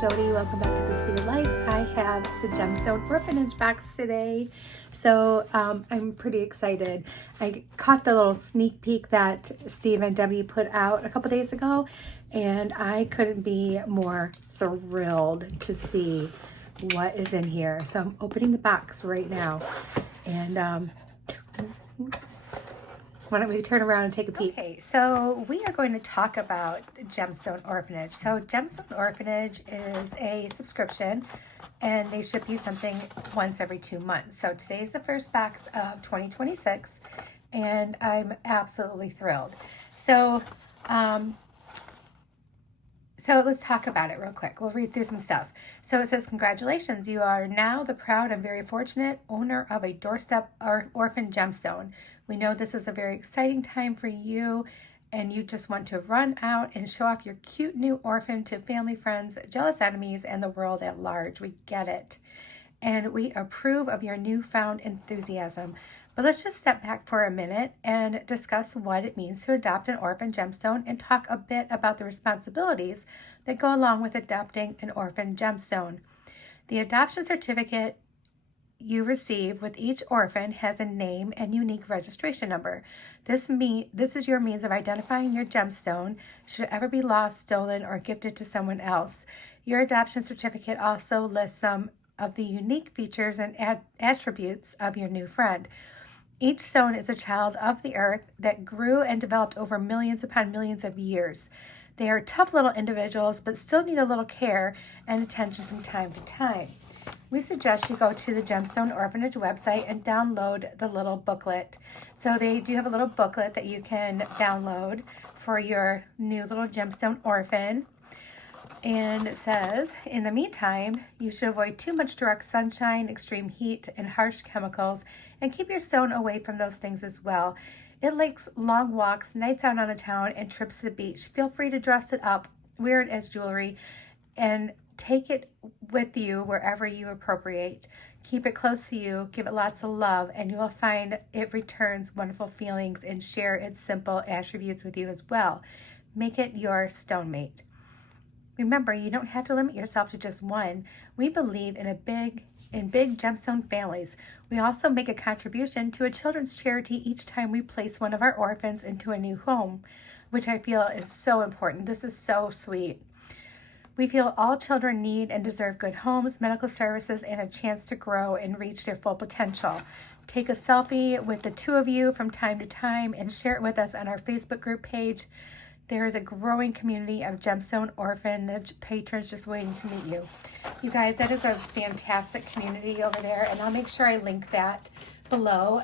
Jody. Welcome back to This Beady Life. I have the Gemstone Orphanage box today, so I'm pretty excited. I caught the little sneak peek that Steve and Debbie put out a couple days ago, and I couldn't be more thrilled to see what is in here. So I'm opening the box right now, and why don't we turn around and take a peek? Okay, so we are going to talk about Gemstone Orphanage. So Gemstone Orphanage is a subscription, and they ship you something once every 2 months. So today is the first box of 2026, and I'm absolutely thrilled. So let's talk about it real quick. We'll read through some stuff. So it says, congratulations, you are now the proud and very fortunate owner of a Doorstep Orphan Gemstone. We know this is a very exciting time for you, and you just want to run out and show off your cute new orphan to family, friends, jealous enemies, and the world at large. We get it. And we approve of your newfound enthusiasm. But let's just step back for a minute and discuss what it means to adopt an orphan gemstone and talk a bit about the responsibilities that go along with adopting an orphan gemstone. The adoption certificate you receive with each orphan has a name and unique registration number. This is your means of identifying your gemstone should it ever be lost, stolen, or gifted to someone else. Your adoption certificate also lists some of the unique features and attributes of your new friend. Each stone is a child of the earth that grew and developed over millions upon millions of years. They are tough little individuals, but still need a little care and attention from time to time. We suggest you go to the Gemstone Orphanage website and download the little booklet. So they do have a little booklet that you can download for your new little gemstone orphan. And it says, in the meantime, you should avoid too much direct sunshine, extreme heat, and harsh chemicals, and keep your stone away from those things as well. It likes long walks, nights out on the town, and trips to the beach. Feel free to dress it up, wear it as jewelry, and take it with you wherever you appropriate. Keep it close to you, give it lots of love, and you will find it returns wonderful feelings and share its simple attributes with you as well. Make it your stone mate. Remember, you don't have to limit yourself to just one. We believe in big gemstone families. We also make a contribution to a children's charity each time we place one of our orphans into a new home, which I feel is so important. This is so sweet. We feel all children need and deserve good homes, medical services, and a chance to grow and reach their full potential. Take a selfie with the two of you from time to time and share it with us on our Facebook group page. There is a growing community of Gemstone Orphanage patrons just waiting to meet you. You guys, that is a fantastic community over there, and I'll make sure I link that below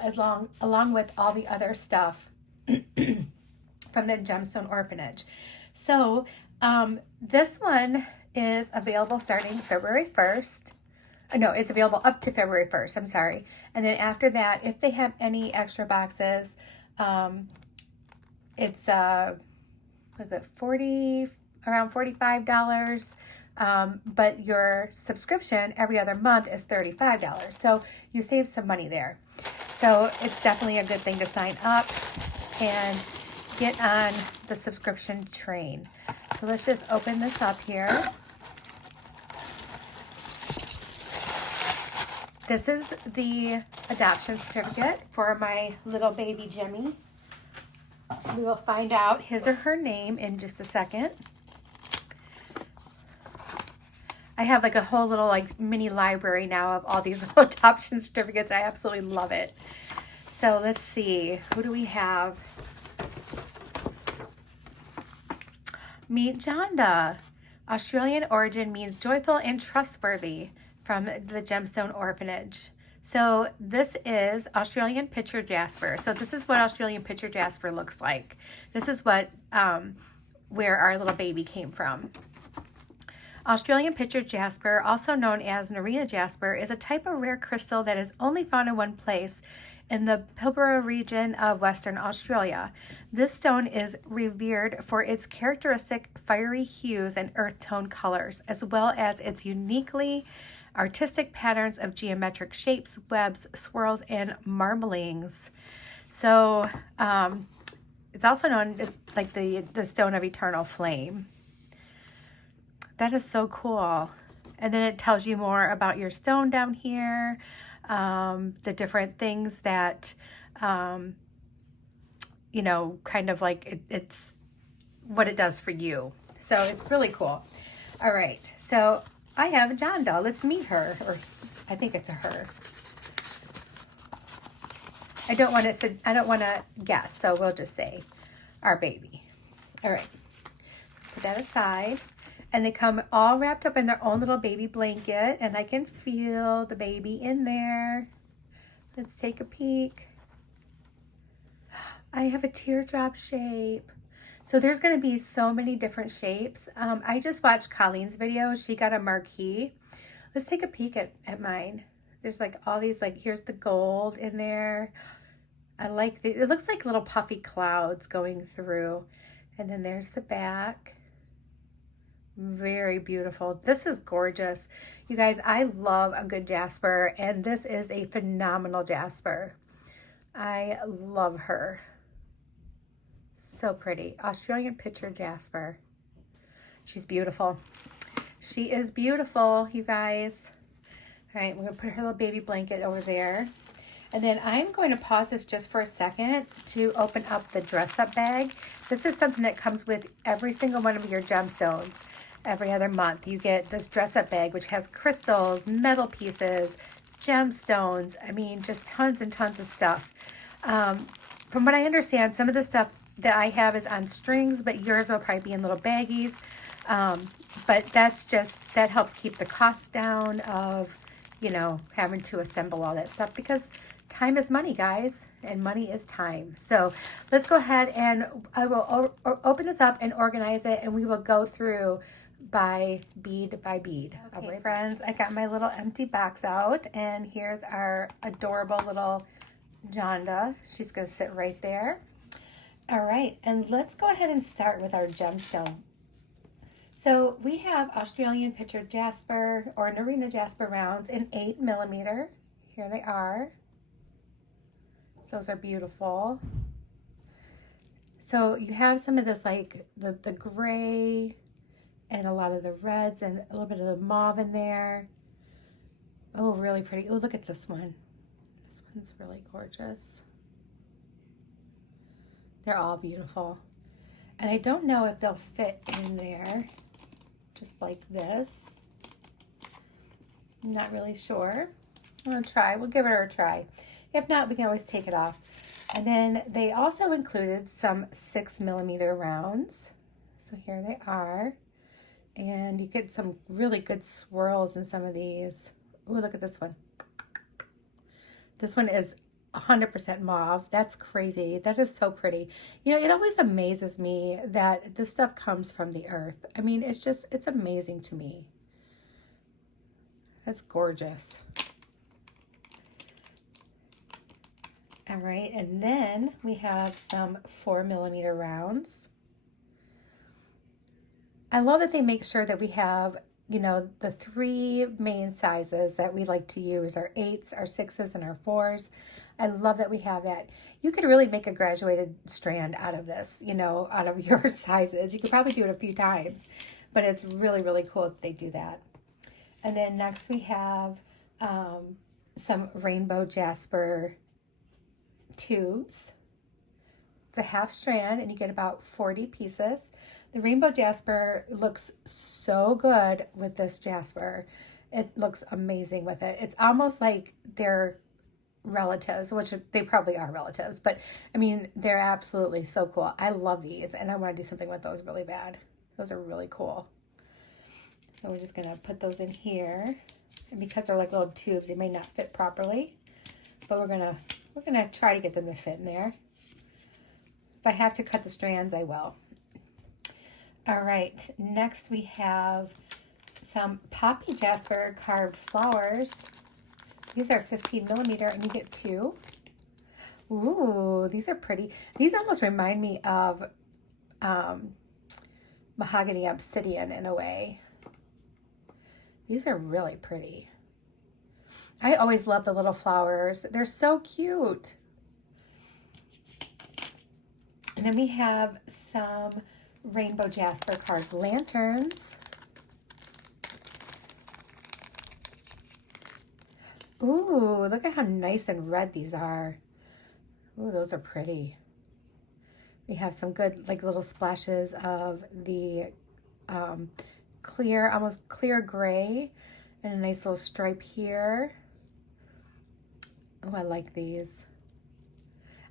along with all the other stuff from the Gemstone Orphanage. So this one is available starting February 1st. No, it's available up to February 1st. I'm sorry. And then after that, if they have any extra boxes, it's was it around $45, but your subscription every other month is $35, so you save some money there. So it's definitely a good thing to sign up and get on the subscription train. So let's just open this up here. This is the adoption certificate for my little baby Jimmy. We will find out his or her name in just a second. I have like a whole little like mini library now of all these little adoption certificates. I absolutely love it. So let's see. Who do we have? Meet Jonda. Australian origin means joyful and trustworthy, from the Gemstone Orphanage. So this is Australian Pitcher Jasper. So this is what Australian Pitcher Jasper looks like. This is what where our little baby came from. Australian Pitcher Jasper, also known as Narina Jasper, is a type of rare crystal that is only found in one place, in the Pilbara region of Western Australia. This stone is revered for its characteristic fiery hues and earth tone colors, as well as its uniquely artistic patterns of geometric shapes, webs, swirls, and marblings. So it's also known as like the stone of eternal flame. that is so cool. And then it tells you more about your stone down here, the different things that, you know, kind of like it's what it does for you. So it's really cool. All right, so I have a John doll. Let's meet her, or I think it's a her. I don't want to guess, so we'll just say our baby. All right, put that aside. And they come all wrapped up in their own little baby blanket, and I can feel the baby in there. Let's take a peek. I have a teardrop shape. So there's going to be so many different shapes. I just watched Colleen's video. She got a marquee. Let's take a peek at mine. There's like all these, like, here's the gold in there. I like it looks like little puffy clouds going through. And then there's the back. Very beautiful. This is gorgeous. You guys, I love a good jasper, and this is a phenomenal jasper. I love her. So pretty. Australian pitcher jasper. She's beautiful. She is beautiful, you guys. All right, we're going to put her little baby blanket over there. And then I'm going to pause this just for a second to open up the dress-up bag. This is something that comes with every single one of your gemstones. Every other month, you get this dress-up bag, which has crystals, metal pieces, gemstones. I mean, just tons and tons of stuff. From what I understand, some of the stuff that I have is on strings, but yours will probably be in little baggies. But that helps keep the cost down of, you know, having to assemble all that stuff, because time is money, guys, and money is time. So let's go ahead and I will open this up and organize it, and we will go through by bead by bead. Okay, right, friends, I got my little empty box out, and here's our adorable little Jonda. She's going to sit right there. All right, and let's go ahead and start with our gemstone. So we have Australian pitcher jasper or Narina jasper rounds in 8mm. Here they are. Those are beautiful. So you have some of this, like the gray and a lot of the reds and a little bit of the mauve in there. Oh, really pretty. Oh, look at this one. This one's really gorgeous. They're all beautiful. And I don't know if they'll fit in there just like this. I'm not really sure. I'm going to try. We'll give it a try. If not, we can always take it off. And then they also included some 6mm rounds. So here they are. And you get some really good swirls in some of these. Ooh, look at this one. This one is 100% mauve. That's crazy. That is so pretty. You know, it always amazes me that this stuff comes from the earth. I mean, it's amazing to me. That's gorgeous. All right, and then we have some 4mm rounds. I love that they make sure that we have, you know, the 3 main sizes that we like to use, our 8s, our 6s, and our 4s. I love that we have that. You could really make a graduated strand out of this, you know, out of your sizes. You could probably do it a few times, but it's really, really cool that they do that. And then next we have some rainbow jasper tubes. It's a half strand, and you get about 40 pieces. The rainbow jasper looks so good with this jasper. It looks amazing with it. It's almost like they're relatives, which they probably are relatives, but I mean, they're absolutely so cool. I love these, and I want to do something with those really bad. Those are really cool. So we're just going to put those in here, and because they're like little tubes, they may not fit properly, but we're gonna try to get them to fit in there. If I have to cut the strands, I will. All right, next we have some poppy jasper carved flowers. These are 15mm, and you get 2. Ooh, these are pretty. These almost remind me of mahogany obsidian in a way. These are really pretty. I always love the little flowers. They're so cute. And then we have some rainbow jasper carved lanterns. Ooh, look at how nice and red these are. Ooh, those are pretty. We have some good like little splashes of the clear, almost clear gray, and a nice little stripe here. Oh, I like these.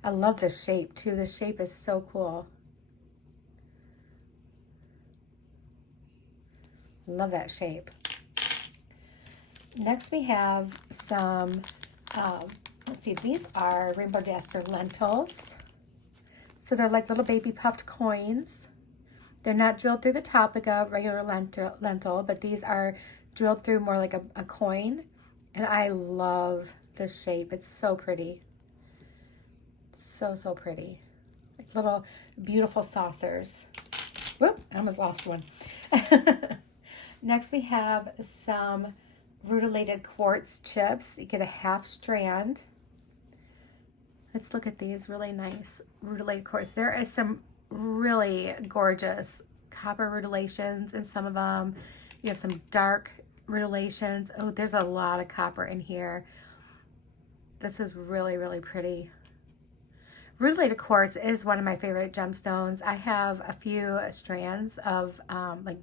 I love the shape too. The shape is so cool. Love that shape. Next we have some, let's see, these are Rainbow Jasper lentils. So they're like little baby puffed coins. They're not drilled through the top like a regular lentil, but these are drilled through more like a coin. And I love this shape. It's so pretty. So, so pretty. Like little beautiful saucers. Whoop, I almost lost one. Next we have some rutilated quartz chips. You get a half strand. Let's look at these really nice rutilated quartz. There is some really gorgeous copper rutilations in some of them. You have some dark rutilations. Oh, there's a lot of copper in here. This is really, really pretty. Rutilated quartz is one of my favorite gemstones. I have a few strands of like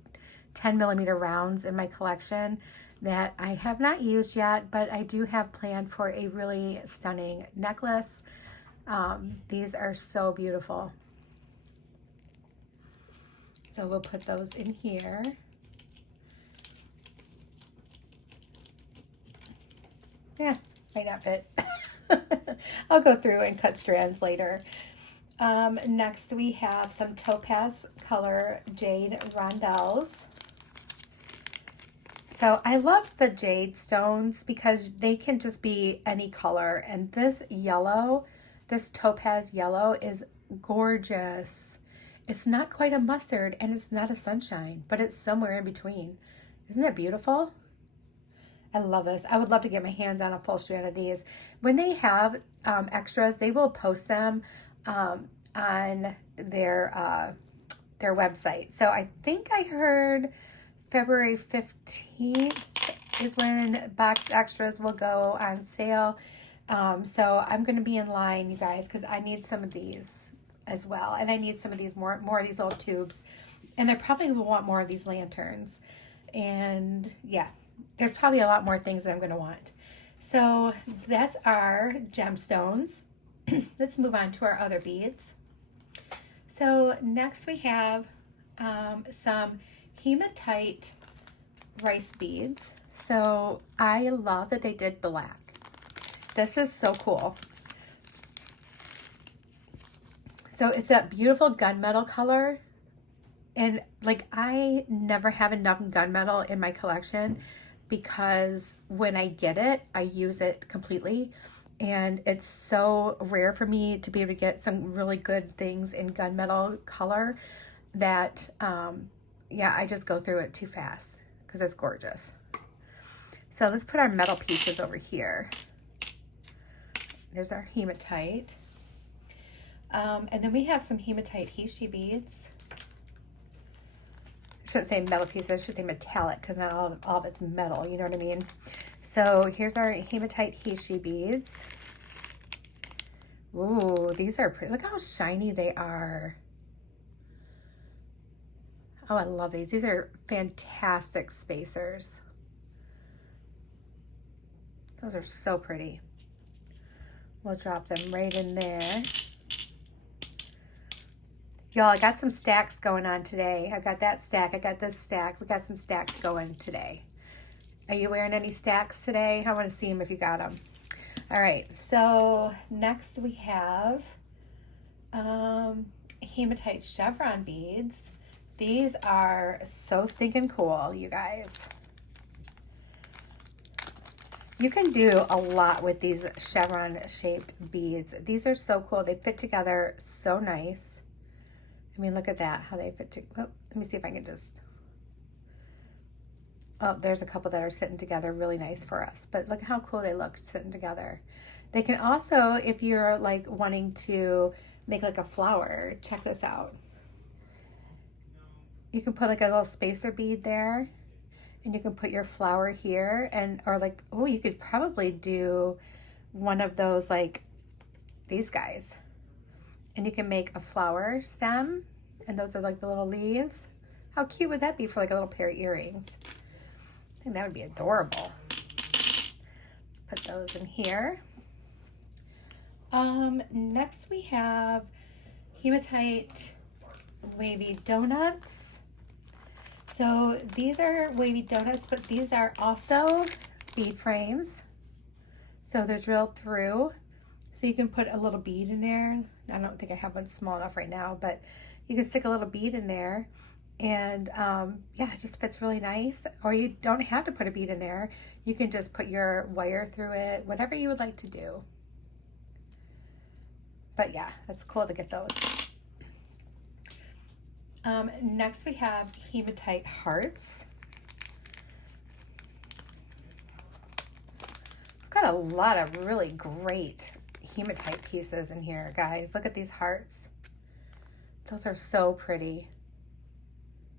10 millimeter rounds in my collection that I have not used yet, but I do have planned for a really stunning necklace. These are so beautiful. So we'll put those in here. Yeah, might not fit. I'll go through and cut strands later. Next we have some topaz color jade rondelles. So I love the jade stones because they can just be any color. And this yellow, this topaz yellow is gorgeous. It's not quite a mustard and it's not a sunshine, but it's somewhere in between. Isn't that beautiful? I love this. I would love to get my hands on a full strand of these. When they have extras, they will post them on their website. So I think I heard February 15th is when box extras will go on sale. So I'm going to be in line, you guys, because I need some of these as well. And I need some of these more of these little tubes. And I probably will want more of these lanterns. And yeah, there's probably a lot more things that I'm going to want. So that's our gemstones. Let's move on to our other beads. So next we have some hematite rice beads. So I love that they did black. This is so cool. So it's a beautiful gunmetal color. And like I never have enough gunmetal in my collection because when I get it, I use it completely. And it's so rare for me to be able to get some really good things in gunmetal color that yeah, I just go through it too fast because it's gorgeous. So let's put our metal pieces over here. There's our hematite. And then we have some hematite Heishi beads. I shouldn't say metal pieces, I should say metallic because not all of it's metal, you know what I mean? So here's our hematite Heishi beads. Ooh, these are pretty. Look how shiny they are. Oh, I love these. These are fantastic spacers. Those are so pretty. We'll drop them right in there. Y'all, I got some stacks going on today. I got that stack. I got this stack. We got some stacks going today. Are you wearing any stacks today? I want to see them if you got them. All right. So next we have hematite chevron beads. These are so stinking cool, you guys. You can do a lot with these chevron shaped beads. These are so cool. They fit together so nice. I mean, look at that, how they fit together. Oh, let me see if I can just, oh, there's a couple that are sitting together really nice for us. But look how cool they look sitting together. They can also, if you're like wanting to make like a flower, check this out. You can put like a little spacer bead there. And you can put your flower here, and or like, oh, you could probably do one of those like these guys. And you can make a flower stem, and those are like the little leaves. How cute would that be for like a little pair of earrings? I think that would be adorable. Let's put those in here. Next we have hematite wavy donuts. So these are wavy donuts, but these are also bead frames. So they're drilled through. So you can put a little bead in there. I don't think I have one small enough right now, but you can stick a little bead in there. And yeah, it just fits really nice. Or you don't have to put a bead in there. You can just put your wire through it, whatever you would like to do. But yeah, that's cool to get those. Next we have hematite hearts. I've got a lot of really great hematite pieces in here, guys. Look at these hearts. Those are so pretty.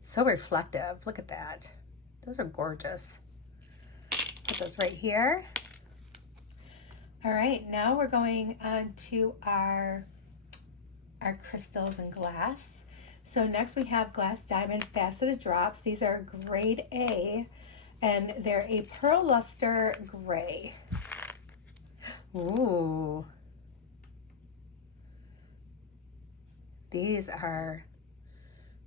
So reflective. Look at that. Those are gorgeous. Put those right here. All right, now we're going on to our crystals and glass. So next we have glass diamond faceted drops. These are grade A, and they're a pearl luster gray. Ooh. These are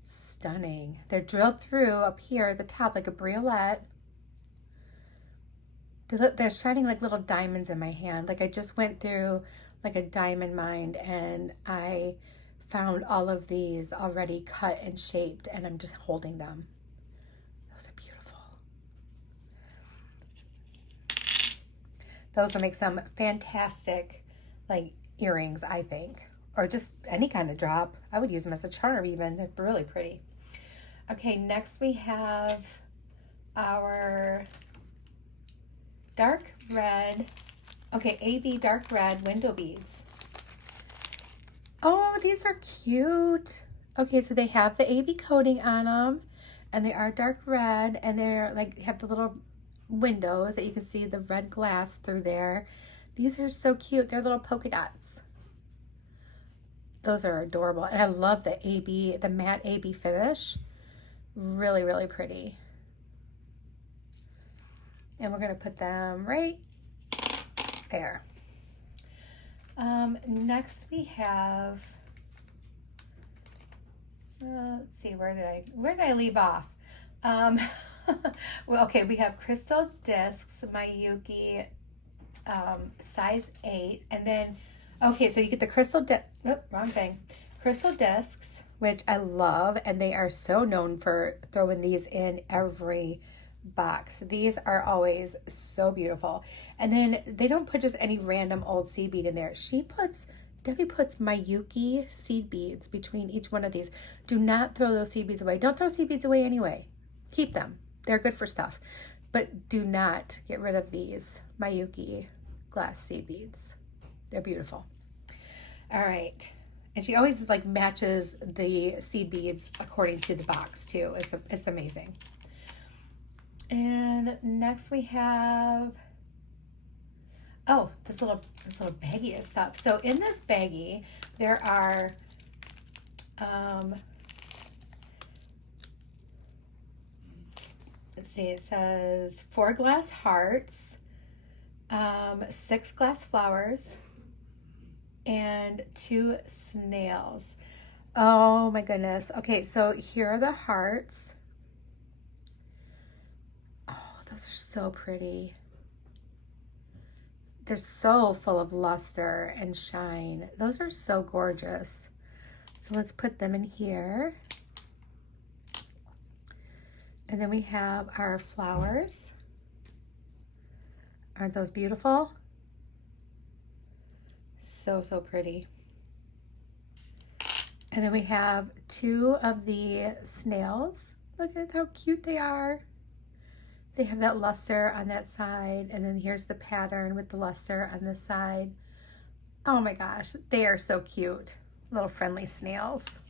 stunning. They're drilled through up here at the top like a briolette. They're shining like little diamonds in my hand. Like I just went through like a diamond mine, and I found all of these already cut and shaped, and I'm just holding them. Those are beautiful. Those will make some fantastic like earrings, I think, or just any kind of drop. I would use them as a charm even. They're really pretty. Okay, next we have our dark red, okay, AB dark red window beads. Oh, these are cute. Okay, so they have the AB coating on them, and they are dark red, and they're like have the little windows that you can see the red glass through there. These are so cute. They're little polka dots. Those are adorable, and I love the AB, the matte AB finish. Really, really pretty. And we're going to put them right there. Next we have, let's see, where did I leave off? Well, okay, we have crystal discs, Mayuki, size 8, and then, okay, so you get the crystal crystal discs, which I love, and they are so known for throwing these in every box. These are always so beautiful. And then they don't put just any random old seed bead in there. Debbie puts Mayuki seed beads between each one of these. Do not throw those seed beads away. Don't throw seed beads away anyway. Keep them. They're good for stuff. But do not get rid of these Mayuki glass seed beads. They're beautiful. All right. And she always like matches the seed beads according to the box too. It's amazing. And next we have, oh, this little baggie of stuff. So in this baggie, there are, let's see, it says 4 glass hearts, 6 glass flowers, and 2 snails. Oh my goodness. Okay, so here are the hearts. Those are so pretty. They're so full of luster and shine. Those are so gorgeous. So let's put them in here. And then we have our flowers. Aren't those beautiful? So, so pretty. And then we have 2 of the snails. Look at how cute they are. They have that luster on that side, and then here's the pattern with the luster on this side. Oh my gosh, they are so cute. Little friendly snails.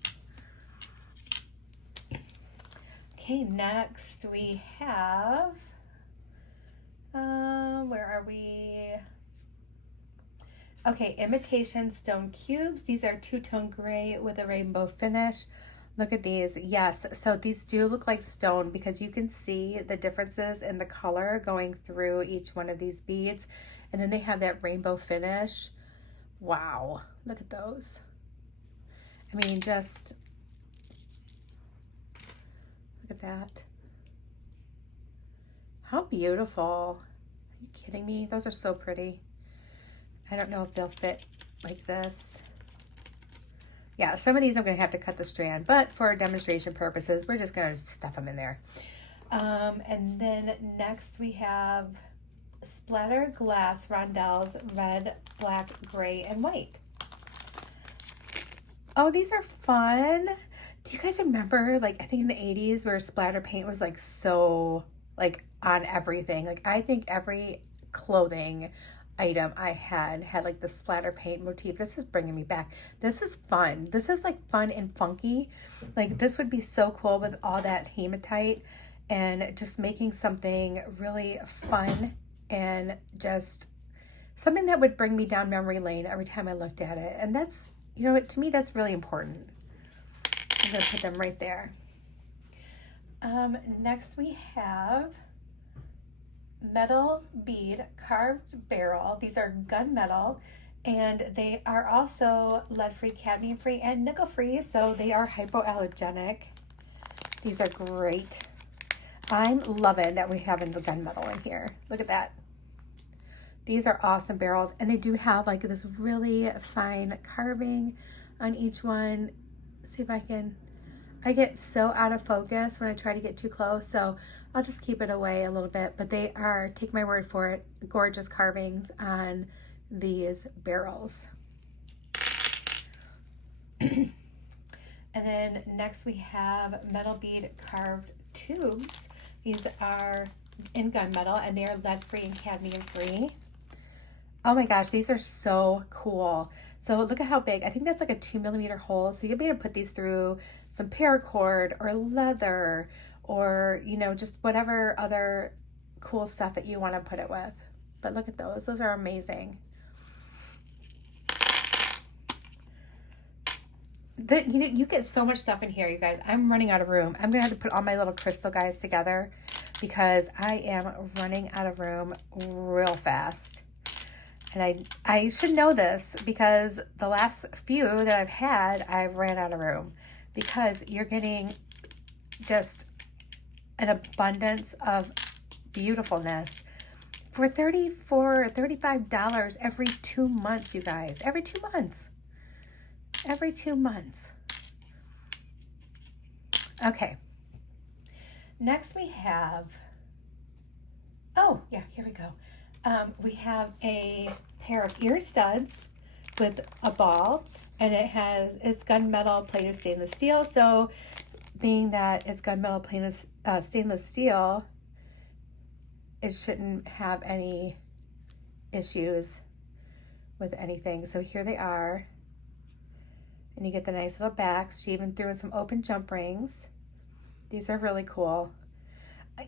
Okay, next we have, where are we? Okay, imitation stone cubes. These are two-tone gray with a rainbow finish. Look at these. Yes, so these do look like stone because you can see the differences in the color going through each one of these beads. And then they have that rainbow finish. Wow, look at those. I mean, just look at that. How beautiful. Are you kidding me? Those are so pretty. I don't know if they'll fit like this. Yeah, some of these I'm going to have to cut the strand, but for demonstration purposes, we're just going to stuff them in there. And then next we have splatter glass rondelles, red, black, gray, and white. Oh, these are fun. Do you guys remember, like, I think in the 80s where splatter paint was like so, like, on everything? Like, I think every clothing item I had like the splatter paint motif. This is bringing me back. This is fun. This is like fun and funky. Like, this would be so cool with all that hematite and just making something really fun and just something that would bring me down memory lane every time I looked at it. And that's, you know, to me, that's really important. I'm going to put them right there. Next we have metal bead carved barrel. These are gunmetal, and they are also lead-free, cadmium-free, and nickel-free, so they are hypoallergenic. These are great. I'm loving that we have the gunmetal in here. Look at that. These are awesome barrels, and they do have like this really fine carving on each one. Let's see if I get so out of focus when I try to get too close, so I'll just keep it away a little bit, but they are, take my word for it, gorgeous carvings on these barrels. And then next we have metal bead carved tubes. These are in gunmetal, and they are lead-free and cadmium-free. Oh my gosh, these are so cool. So look at how big. I think that's like a 2mm hole. So you'll be able to put these through some paracord or leather or, you know, just whatever other cool stuff that you want to put it with. But look at those. Those are amazing. You get so much stuff in here, you guys. I'm running out of room. I'm going to have to put all my little crystal guys together because I am running out of room real fast. And I should know this because the last few that I've had, I've ran out of room because you're getting just an abundance of beautifulness for $34 or $35 every 2 months, you guys. Every 2 months. Every 2 months. Okay. Next we have, oh yeah, here we go. We have a pair of ear studs with a ball, and it's gunmetal plated stainless steel. So being that it's gunmetal plated stainless steel, it shouldn't have any issues with anything. So here they are. And you get the nice little backs. She even threw in some open jump rings. These are really cool.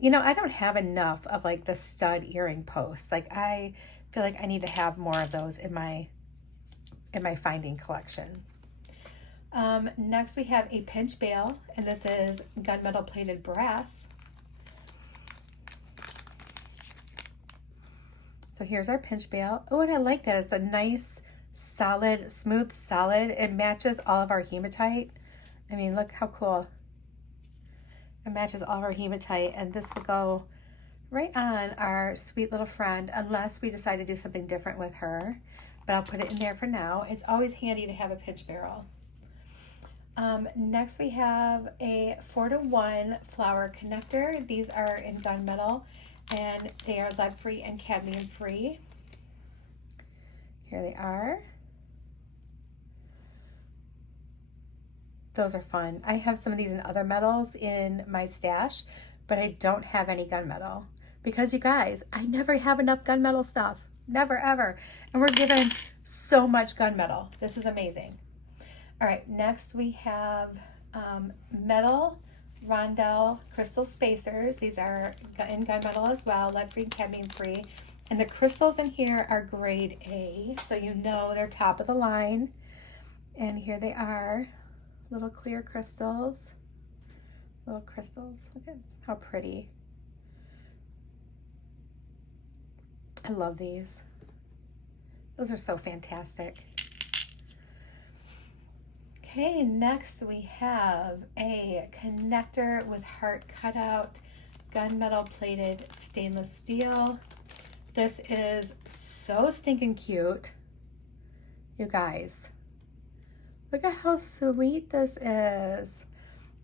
You know, I don't have enough of like the stud earring posts. Like, I feel like I need to have more of those in my finding collection. Next we have a pinch bail, and this is gunmetal plated brass. So here's our pinch bail. Oh, and I like that. It's a nice, solid, smooth, solid. It matches all of our hematite. I mean, look how cool. It matches all of our hematite, and this will go right on our sweet little friend unless we decide to do something different with her. But I'll put it in there for now. It's always handy to have a pinch barrel. Next we have a 4-to-1 flower connector. These are in gunmetal, and they are lead-free and cadmium-free. Here they are. Those are fun. I have some of these in other metals in my stash, but I don't have any gunmetal because, you guys, I never have enough gunmetal stuff. Never, ever. And we're given so much gunmetal. This is amazing. All right, next we have metal Rondell crystal spacers. These are in gunmetal as well, lead-free and cadmium-free. And the crystals in here are grade A, so you know they're top of the line. And here they are, little clear crystals. Little crystals. Look at how pretty. I love these. Those are so fantastic. Okay, next we have a connector with heart cutout, gunmetal plated stainless steel. This is so stinking cute. You guys, look at how sweet this is.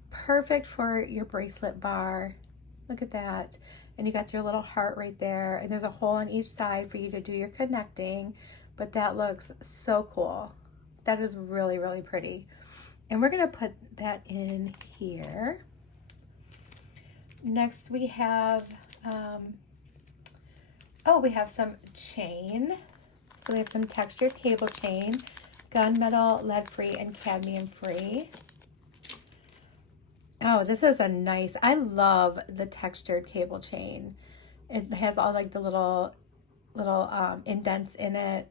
Perfect for your bracelet bar. Look at that. And you got your little heart right there, and there's a hole on each side for you to do your connecting, but that looks so cool. That is really, really pretty. And we're gonna put that in here. Next we have, we have some chain. So we have some textured cable chain, gunmetal, lead-free, and cadmium-free. Oh, this is a nice, I love the textured cable chain. It has all like the little indents in it.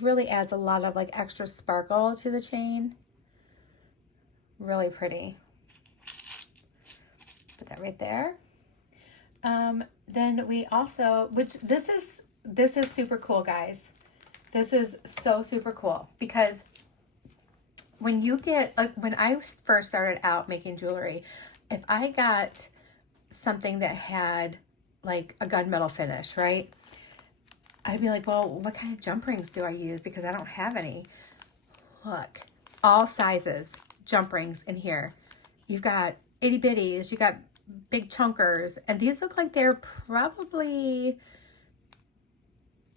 Really adds a lot of like extra sparkle to the chain. Really pretty. Put that right there. Then we also, this is super cool, guys. This is so super cool because when you get, when I first started out making jewelry, if I got something that had like a gunmetal finish, right? I'd be like, well, what kind of jump rings do I use? Because I don't have any. Look, all sizes jump rings in here. You've got itty bitties, you got big chunkers, and these look like they're probably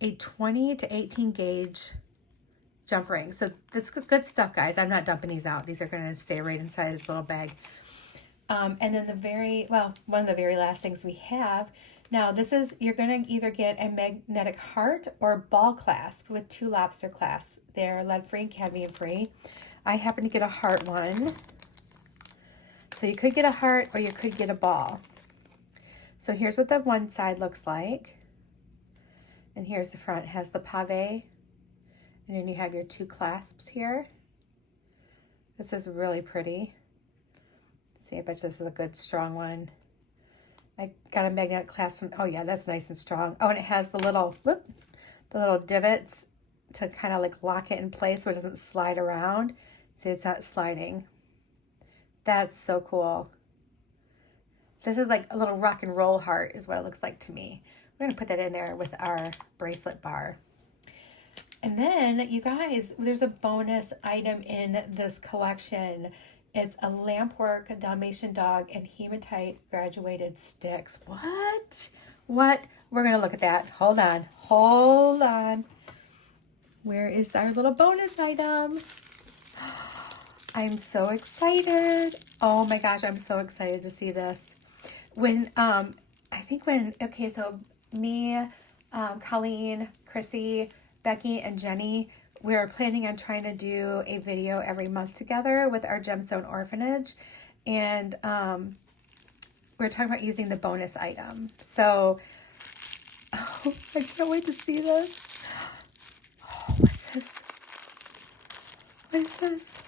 a 20 to 18 gauge jump ring. So that's good stuff, guys. I'm not dumping these out. These are going to stay right inside its little bag. And then one of the very last things we have, now this is, you're going to either get a magnetic heart or ball clasp with 2 lobster clasps. They're lead-free and cadmium-free. I happen to get a heart one. So you could get a heart or you could get a ball. So here's what the one side looks like. And here's the front. It has the pave. And then you have your 2 clasps here. This is really pretty. See, I bet this is a good strong one. I got a magnetic clasp from, oh yeah, that's nice and strong. Oh, and it has the little divots to kind of like lock it in place so it doesn't slide around. See, it's not sliding. That's so cool. This is like a little rock and roll heart is what it looks like to me. We're going to put that in there with our bracelet bar. And then, you guys, there's a bonus item in this collection. It's a lampwork, a Dalmatian dog, and hematite graduated sticks. What? What? We're going to look at that. Hold on. Hold on. Where is our little bonus item? I'm so excited. Oh my gosh, I'm so excited to see this. So me, Colleen, Chrissy, Becky, and Jenny, we are planning on trying to do a video every month together with our Gemstone Orphanage. And we're talking about using the bonus item. So, I can't wait to see this. Oh, what's this? What is this?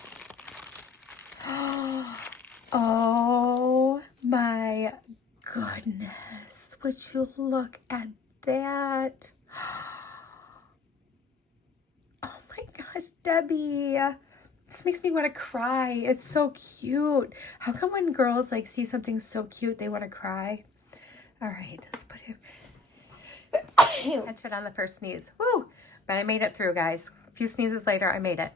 Oh my goodness. Would you look at that? Oh my gosh, Debbie. This makes me want to cry. It's so cute. How come when girls like see something so cute, they want to cry? All right, let's put him. Headshot on the first sneeze. Woo! But I made it through, guys. A few sneezes later, I made it.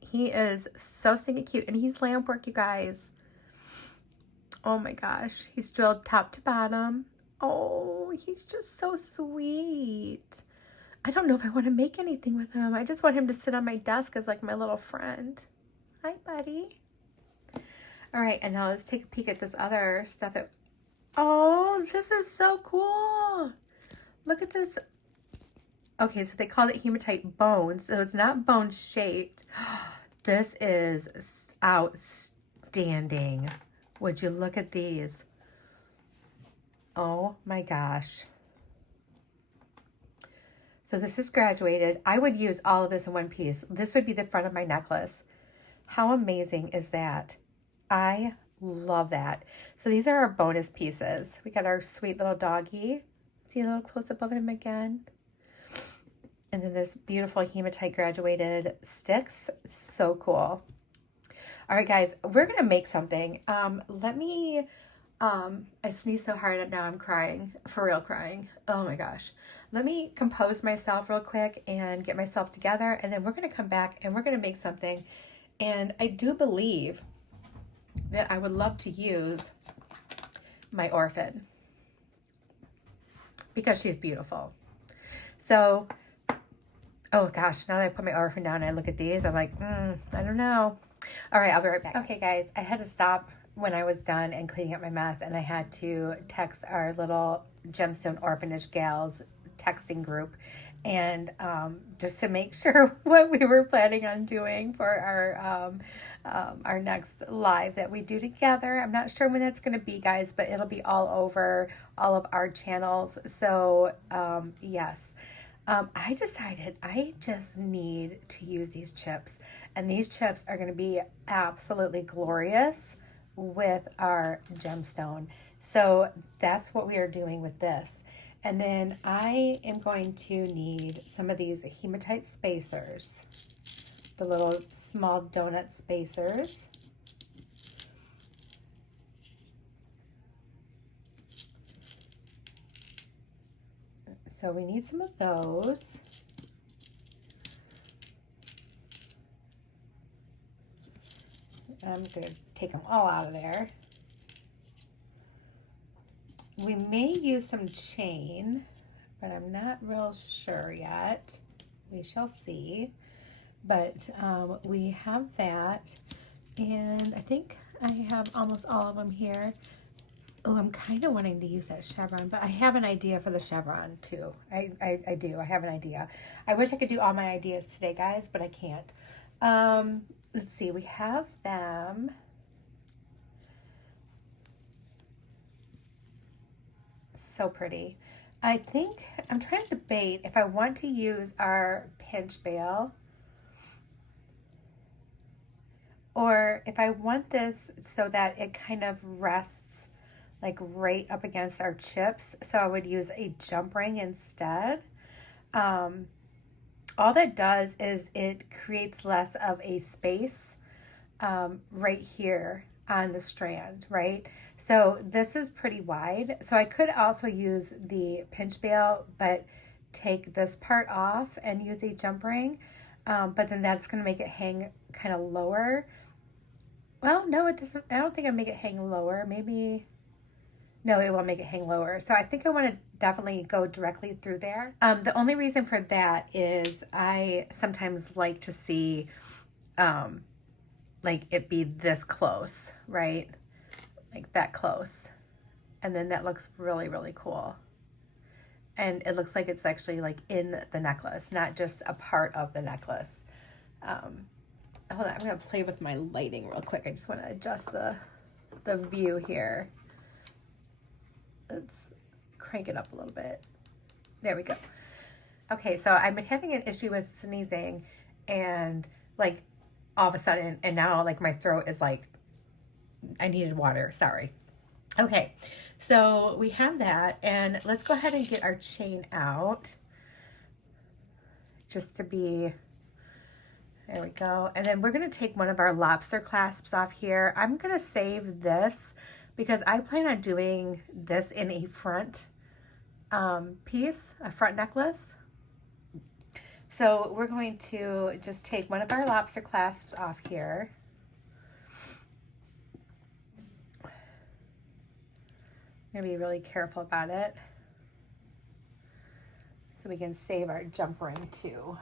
He is so stinking cute, and he's lamp work, you guys. Oh my gosh. He's drilled top to bottom. Oh, he's just so sweet. I don't know if I want to make anything with him. I just want him to sit on my desk as like my little friend. Hi, buddy. All right, and now let's take a peek at this other stuff. Oh, this is so cool. Look at this. Okay, so they call it hematite bone, so it's not bone shaped. This is outstanding. Would you look at these? Oh my gosh. So this is graduated. I would use all of this in one piece. This would be the front of my necklace. How amazing is that? I love that. So these are our bonus pieces. We got our sweet little doggy. See a little close up of him again. And then this beautiful hematite graduated sticks. So cool. All right, guys, we're going to make something. I sneezed so hard and now I'm crying, for real crying. Oh my gosh. Let me compose myself real quick and get myself together. And then we're going to come back and we're going to make something. And I do believe that I would love to use my orphan because she's beautiful. So, oh gosh, now that I put my orphan down and I look at these, I'm like, I don't know. All right, I'll be right back. Okay, guys, I had to stop when I was done and cleaning up my mess, and I had to text our little Gemstone Orphanage gals texting group, and just to make sure what we were planning on doing for our next live that we do together. I'm not sure when that's going to be, guys, but it'll be all over all of our channels. So yes. I decided I just need to use these chips, and these chips are going to be absolutely glorious with our gemstone. So that's what we are doing with this. And then I am going to need some of these hematite spacers, the little small donut spacers. So we need some of those. I'm going to take them all out of there. We may use some chain, but I'm not real sure yet. We shall see. But we have that. And I think I have almost all of them here. Oh, I'm kind of wanting to use that chevron, but I have an idea for the chevron too. I do. I have an idea. I wish I could do all my ideas today, guys, but I can't. Let's see. We have them. So pretty. I think I'm trying to debate if I want to use our pinch bail or if I want this so that it kind of rests like right up against our chips. So I would use a jump ring instead. All that does is it creates less of a space right here on the strand, right? So this is pretty wide. So I could also use the pinch bail, but take this part off and use a jump ring. But then that's going to make it hang kind of lower. Well, no, it doesn't. I don't think I'll make it hang lower. Maybe... No, it won't make it hang lower. So I think I want to definitely go directly through there. The only reason for that is I sometimes like to see like it be this close, right? Like that close. And then that looks really, really cool. And it looks like it's actually like in the necklace, not just a part of the necklace. Hold on, I'm going to play with my lighting real quick. I just want to adjust the view here. Let's crank it up a little bit. There we go. Okay, so I've been having an issue with sneezing and like all of a sudden, and now like my throat is like, I needed water, sorry. Okay, so we have that, and let's go ahead and get our chain out just to be, there we go. And then we're gonna take one of our lobster clasps off here. I'm gonna save this because I plan on doing this in a front piece, a front necklace. So we're going to just take one of our lobster clasps off here. I'm gonna be really careful about it so we can save our jump ring too,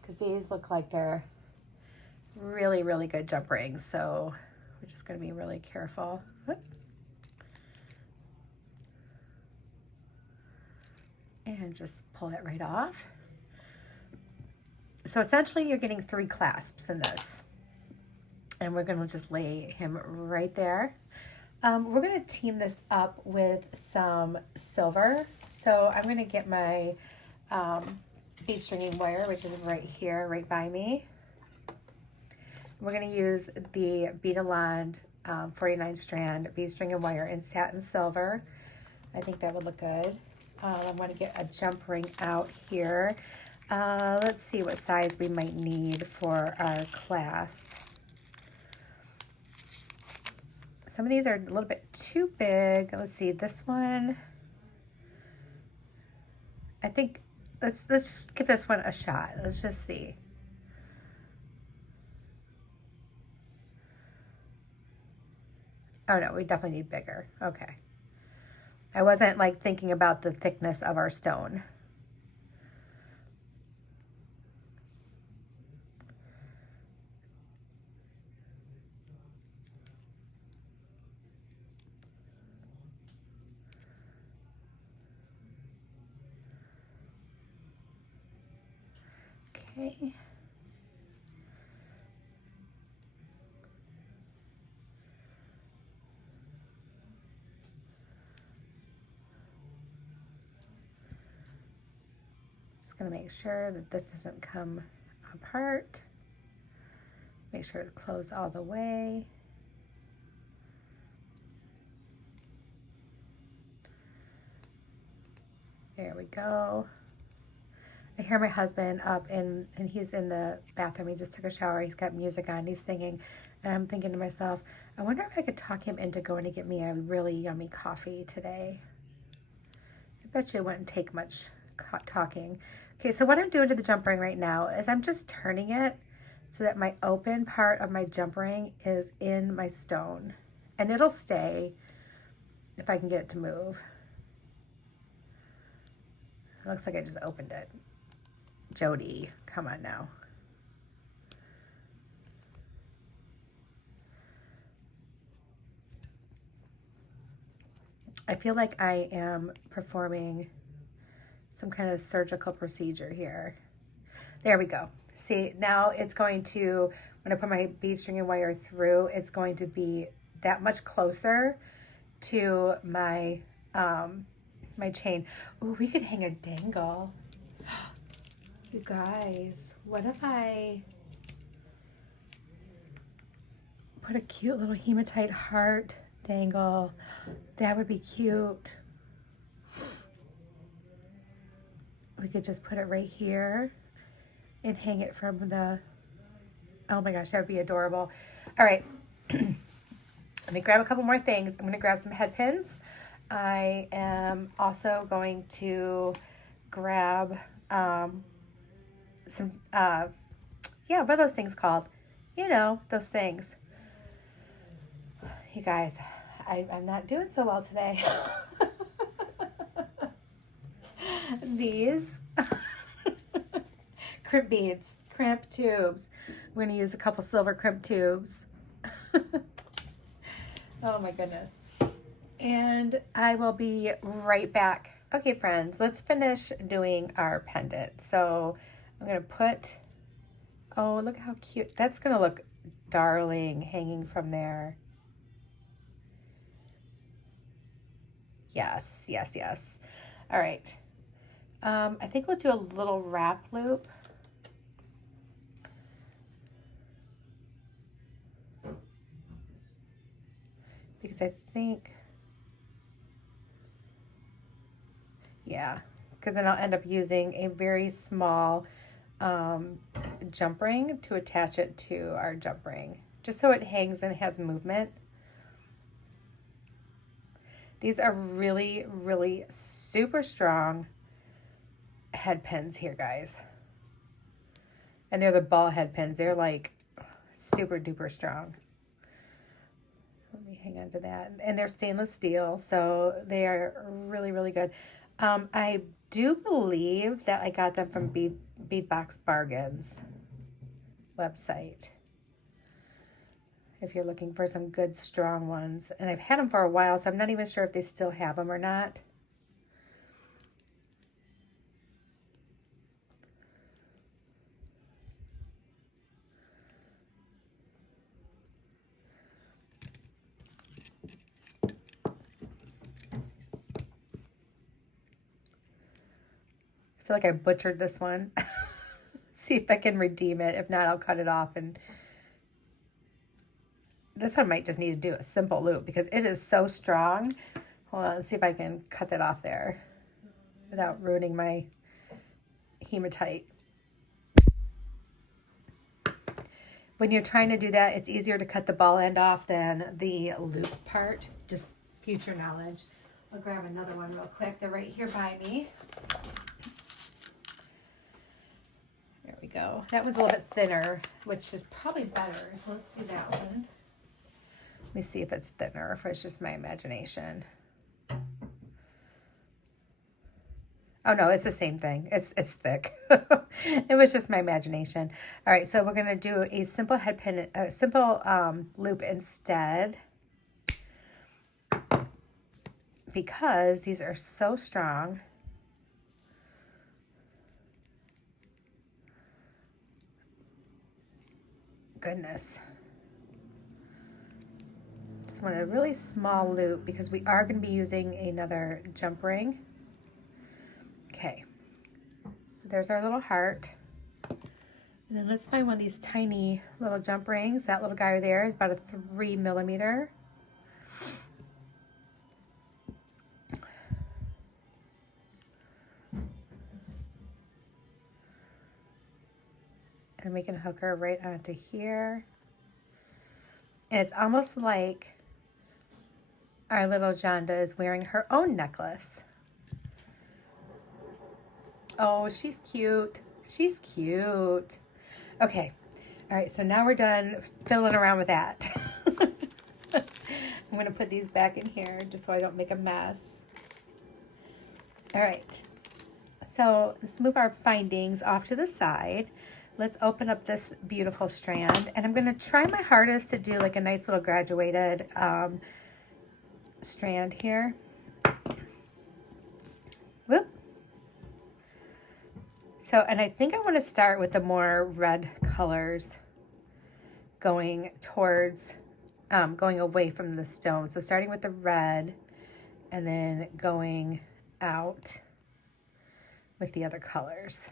because these look like they're really, really good jump rings. So we're just going to be really careful. Whoop. And just pull it right off. So essentially you're getting 3 clasps in this. And we're gonna just lay him right there. We're gonna team this up with some silver. So I'm gonna get my bead stringing wire, which is right here, right by me. We're gonna use the Beadalond 49 strand bead string and wire in satin silver. I think that would look good. I'm gonna get a jump ring out here. Let's see what size we might need for our clasp. Some of these are a little bit too big. Let's see, this one, I think, let's just give this one a shot. Let's just see. Oh no, we definitely need bigger. Okay. I wasn't like thinking about the thickness of our stone. Okay. Just gonna make sure that this doesn't come apart. Make sure it's closed all the way. There we go. I hear my husband up and he's in the bathroom. He just took a shower. He's got music on. He's singing. And I'm thinking to myself, I wonder if I could talk him into going to get me a really yummy coffee today. I bet you it wouldn't take much talking. Okay, so what I'm doing to the jump ring right now is I'm just turning it so that my open part of my jump ring is in my stone. And it'll stay if I can get it to move. It looks like I just opened it. Jody, come on now. I feel like I am performing some kind of surgical procedure here. There we go. See, now it's going to, when I put my bead string and wire through, it's going to be that much closer to my my chain. Oh, we could hang a dangle. You guys, what if I put a cute little hematite heart dangle? That would be cute. We could just put it right here and hang it from the, oh my gosh, that would be adorable. All right, let me grab a couple more things. I'm gonna grab some head pins. I am also going to grab some, yeah, what are those things called? You know, those things. You guys, I'm not doing so well today. These crimp beads, crimp tubes. We're going to use a couple silver crimp tubes. Oh my goodness. And I will be right back. Okay, friends, let's finish doing our pendant. So I'm going to put, oh, look how cute. That's going to look darling hanging from there. Yes, yes, yes. All right. I think we'll do a little wrap loop. Because I think, yeah, because then I'll end up using a very small jump ring to attach it to our jump ring, just so it hangs and has movement. These are really, really super strong head pins here, guys. And they're the ball head pins. They're like super duper strong. Let me hang on to that. And they're stainless steel, so they are really, really good. I do believe that I got them from Beadbox Bargains website. If you're looking for some good strong ones. And I've had them for a while, so I'm not even sure if they still have them or not. feel like I butchered this one. See if I can redeem it. If not, I'll cut it off. And this one might just need to do a simple loop because it is so strong. Hold on, let's see if I can cut that off there without ruining my hematite. When you're trying to do that, it's easier to cut the ball end off than the loop part. Just future knowledge. I'll grab another one real quick. They're right here by me. There we go. That one's a little bit thinner, which is probably better. So let's do that one. Let me see if it's thinner or if it's just my imagination. Oh no, it's the same thing. It's thick. It was just my imagination. All right, so we're gonna do a simple head pin, a simple loop instead, because these are so strong. Goodness. Just want a really small loop because we are going to be using another jump ring. Okay, so there's our little heart. And then let's find one of these tiny little jump rings. That little guy there is about a 3 millimeter. And we can hook her right onto here. And it's almost like our little Jonda is wearing her own necklace. Oh, she's cute. She's cute. Okay. All right, so now we're done fiddling around with that. I'm going to put these back in here just so I don't make a mess. All right. So let's move our findings off to the side. Let's open up this beautiful strand, and I'm going to try my hardest to do like a nice little graduated strand here. Whoop. So, and I think I want to start with the more red colors going towards, going away from the stone. So starting with the red and then going out with the other colors.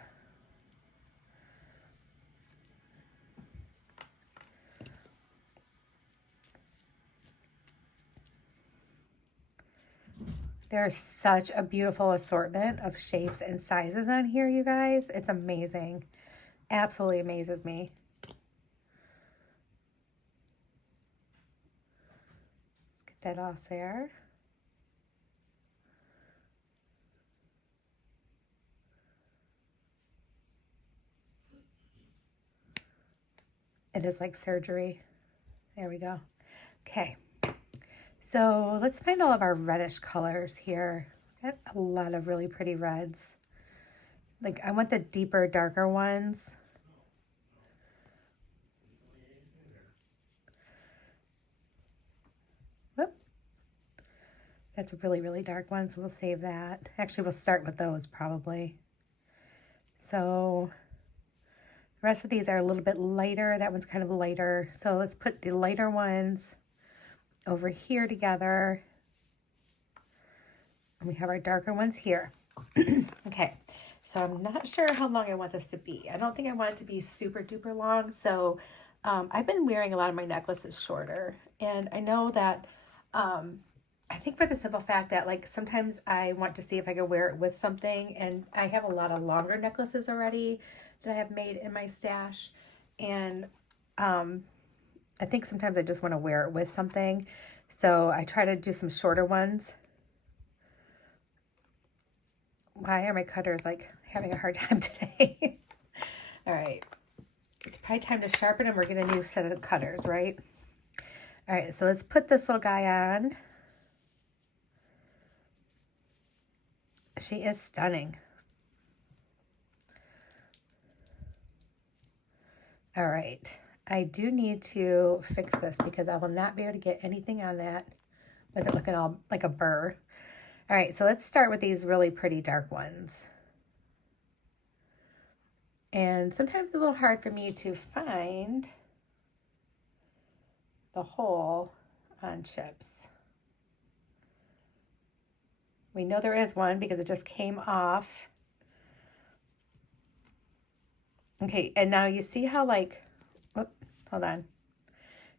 There's such a beautiful assortment of shapes and sizes on here, you guys. It's amazing. Absolutely amazes me. Let's get that off there. It is like surgery. There we go. Okay. So let's find all of our reddish colors here. Got a lot of really pretty reds. Like I want the deeper, darker ones. Whoop. That's a really, really dark one, so we'll save that. Actually, we'll start with those probably. So the rest of these are a little bit lighter. That one's kind of lighter. So let's put the lighter ones over here together. And we have our darker ones here. Okay, so I'm not sure how long I want this to be. I don't think I want it to be super duper long. So I've been wearing a lot of my necklaces shorter. And I know that, I think for the simple fact that like sometimes I want to see if I can wear it with something. And I have a lot of longer necklaces already that I have made in my stash. And I think sometimes I just want to wear it with something. So I try to do some shorter ones. Why are my cutters like having a hard time today? All right. It's probably time to sharpen them or get a new set of cutters, right? All right, so let's put this little guy on. She is stunning. All right. I do need to fix this because I will not be able to get anything on that with it looking all like a burr. All right, so let's start with these really pretty dark ones. And sometimes it's a little hard for me to find the hole on chips. We know there is one because it just came off Okay, and now you see how like, whoop, hold on.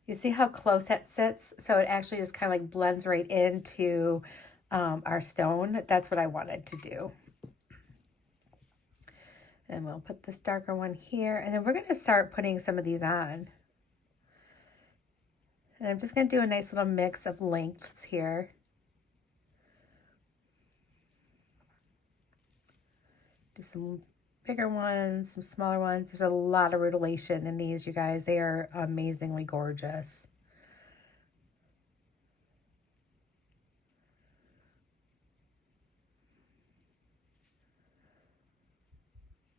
You see how close that sits? So it actually just kind of like blends right into our stone. That's what I wanted to do. And we'll put this darker one here. And then we're going to start putting some of these on. And I'm just going to do a nice little mix of lengths here. Do some bigger ones, some smaller ones. There's a lot of rutilation in these, you guys. They are amazingly gorgeous.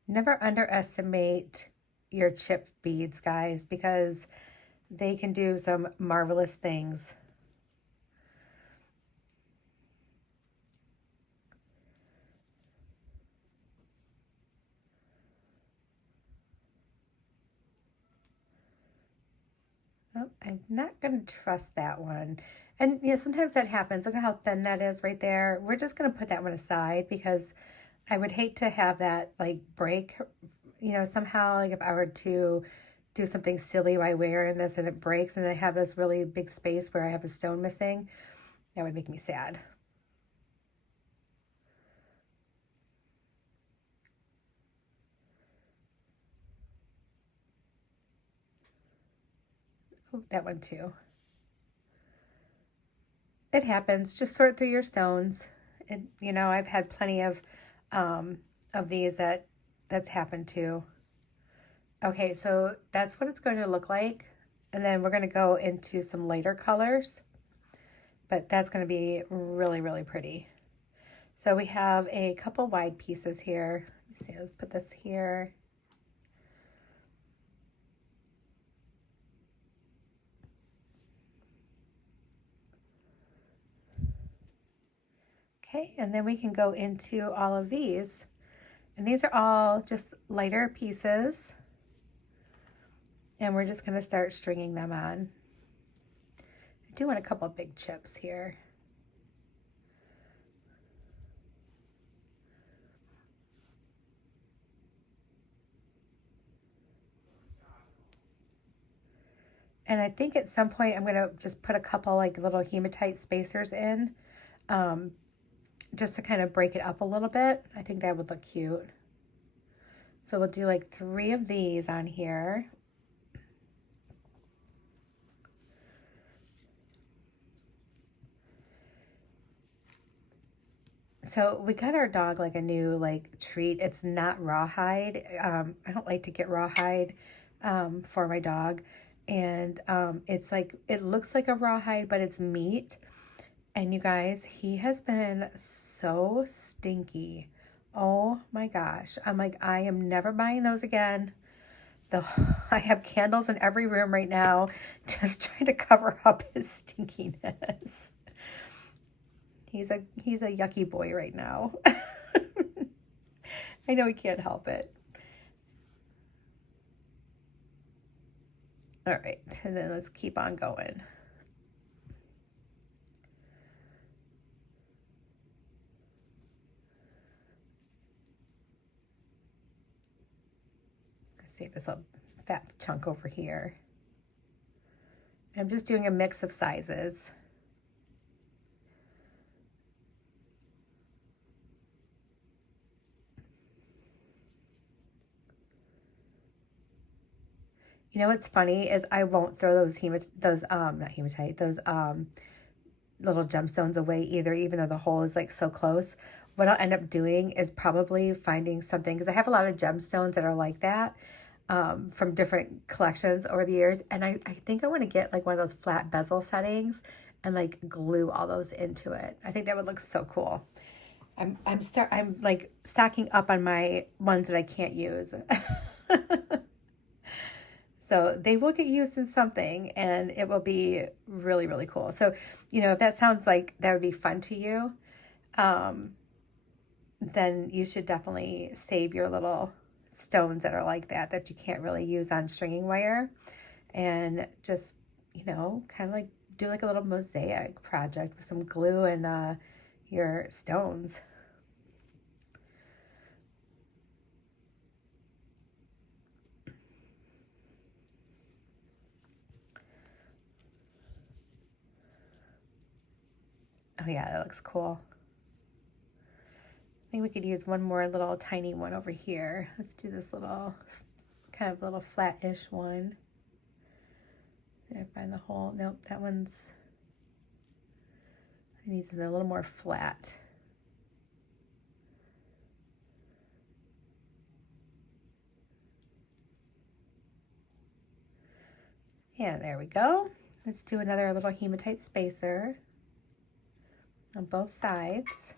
Never underestimate your chip beads, guys, because they can do some marvelous things. Oh, I'm not going to trust that one. And, you know, sometimes that happens. Look at how thin that is right there. We're just going to put that one aside because I would hate to have that, like, break, you know, somehow. Like, if I were to do something silly by wearing this and it breaks and I have this really big space where I have a stone missing, that would make me sad. Oh, that one too. It happens. Just sort through your stones. And, you know, I've had plenty of these that's happened to. Okay, so that's what it's going to look like. And then we're going to go into some lighter colors. But that's going to be really, really pretty. So we have a couple wide pieces here. Let's see, let's put this here. Okay, and then we can go into all of these. And these are all just lighter pieces. And we're just going to start stringing them on. I do want a couple big chips here. And I think at some point I'm going to just put a couple like little hematite spacers in, just to kind of break it up a little bit. I think that would look cute. So we'll do like 3 of these on here. So we got our dog like a new like treat. It's not rawhide. I don't like to get rawhide for my dog. And it's like, it looks like a rawhide, but it's meat. And you guys, he has been so stinky. Oh my gosh. I'm like, I am never buying those again. I have candles in every room right now, just trying to cover up his stinkiness. He's a yucky boy right now. I know he can't help it. All right, and then let's keep on going. Save this little fat chunk over here. I'm just doing a mix of sizes. You know what's funny is I won't throw those not hematite, those little gemstones away either, even though the hole is like so close. What I'll end up doing is probably finding something, because I have a lot of gemstones that are like that from different collections over the years. And I think I want to get like one of those flat bezel settings and like glue all those into it. I think that would look so cool. I'm like stocking up on my ones that I can't use. So they will get used in something and it will be really, really cool. So, you know, if that sounds like that would be fun to you, then you should definitely save your little stones that are like that you can't really use on stringing wire, and just, you know, kind of like do like a little mosaic project with some glue and your stones. Oh yeah, that looks cool. I think we could use one more little tiny one over here. Let's do this little, kind of little flat-ish one. Did I find the hole? Nope, that one's, it needs it a little more flat. Yeah, there we go. Let's do another little hematite spacer on both sides.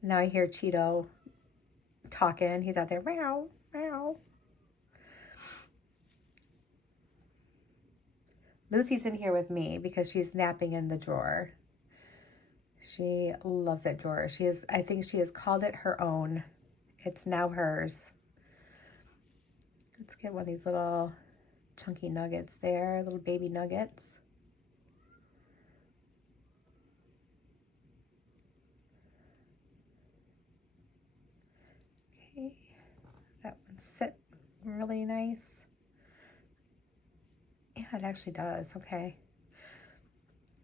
Now I hear Cheeto talking. He's out there, meow, meow. Lucy's in here with me because she's napping in the drawer. She loves that drawer. I think she has called it her own. It's now hers. Let's get one of these little chunky nuggets there, little baby nuggets. Okay, that one sit really nice. Yeah, it actually does. Okay.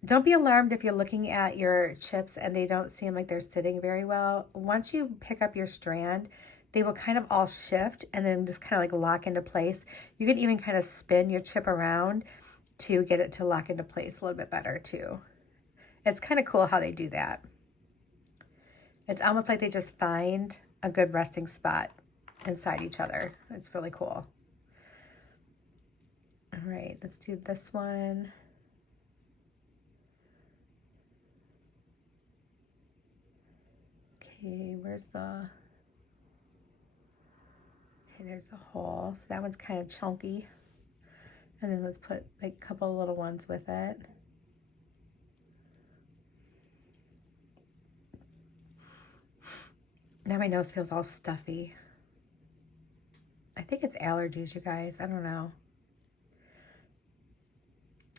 Don't be alarmed if you're looking at your chips and they don't seem like they're sitting very well. Once you pick up your strand, they will kind of all shift and then just kind of like lock into place. You can even kind of spin your chip around to get it to lock into place a little bit better too. It's kind of cool how they do that. It's almost like they just find a good resting spot inside each other. It's really cool. All right, let's do this one. Okay, where's the... Okay, there's a hole. So that one's kind of chunky. And then let's put like a couple little ones with it. Now my nose feels all stuffy. I think it's allergies, you guys. I don't know.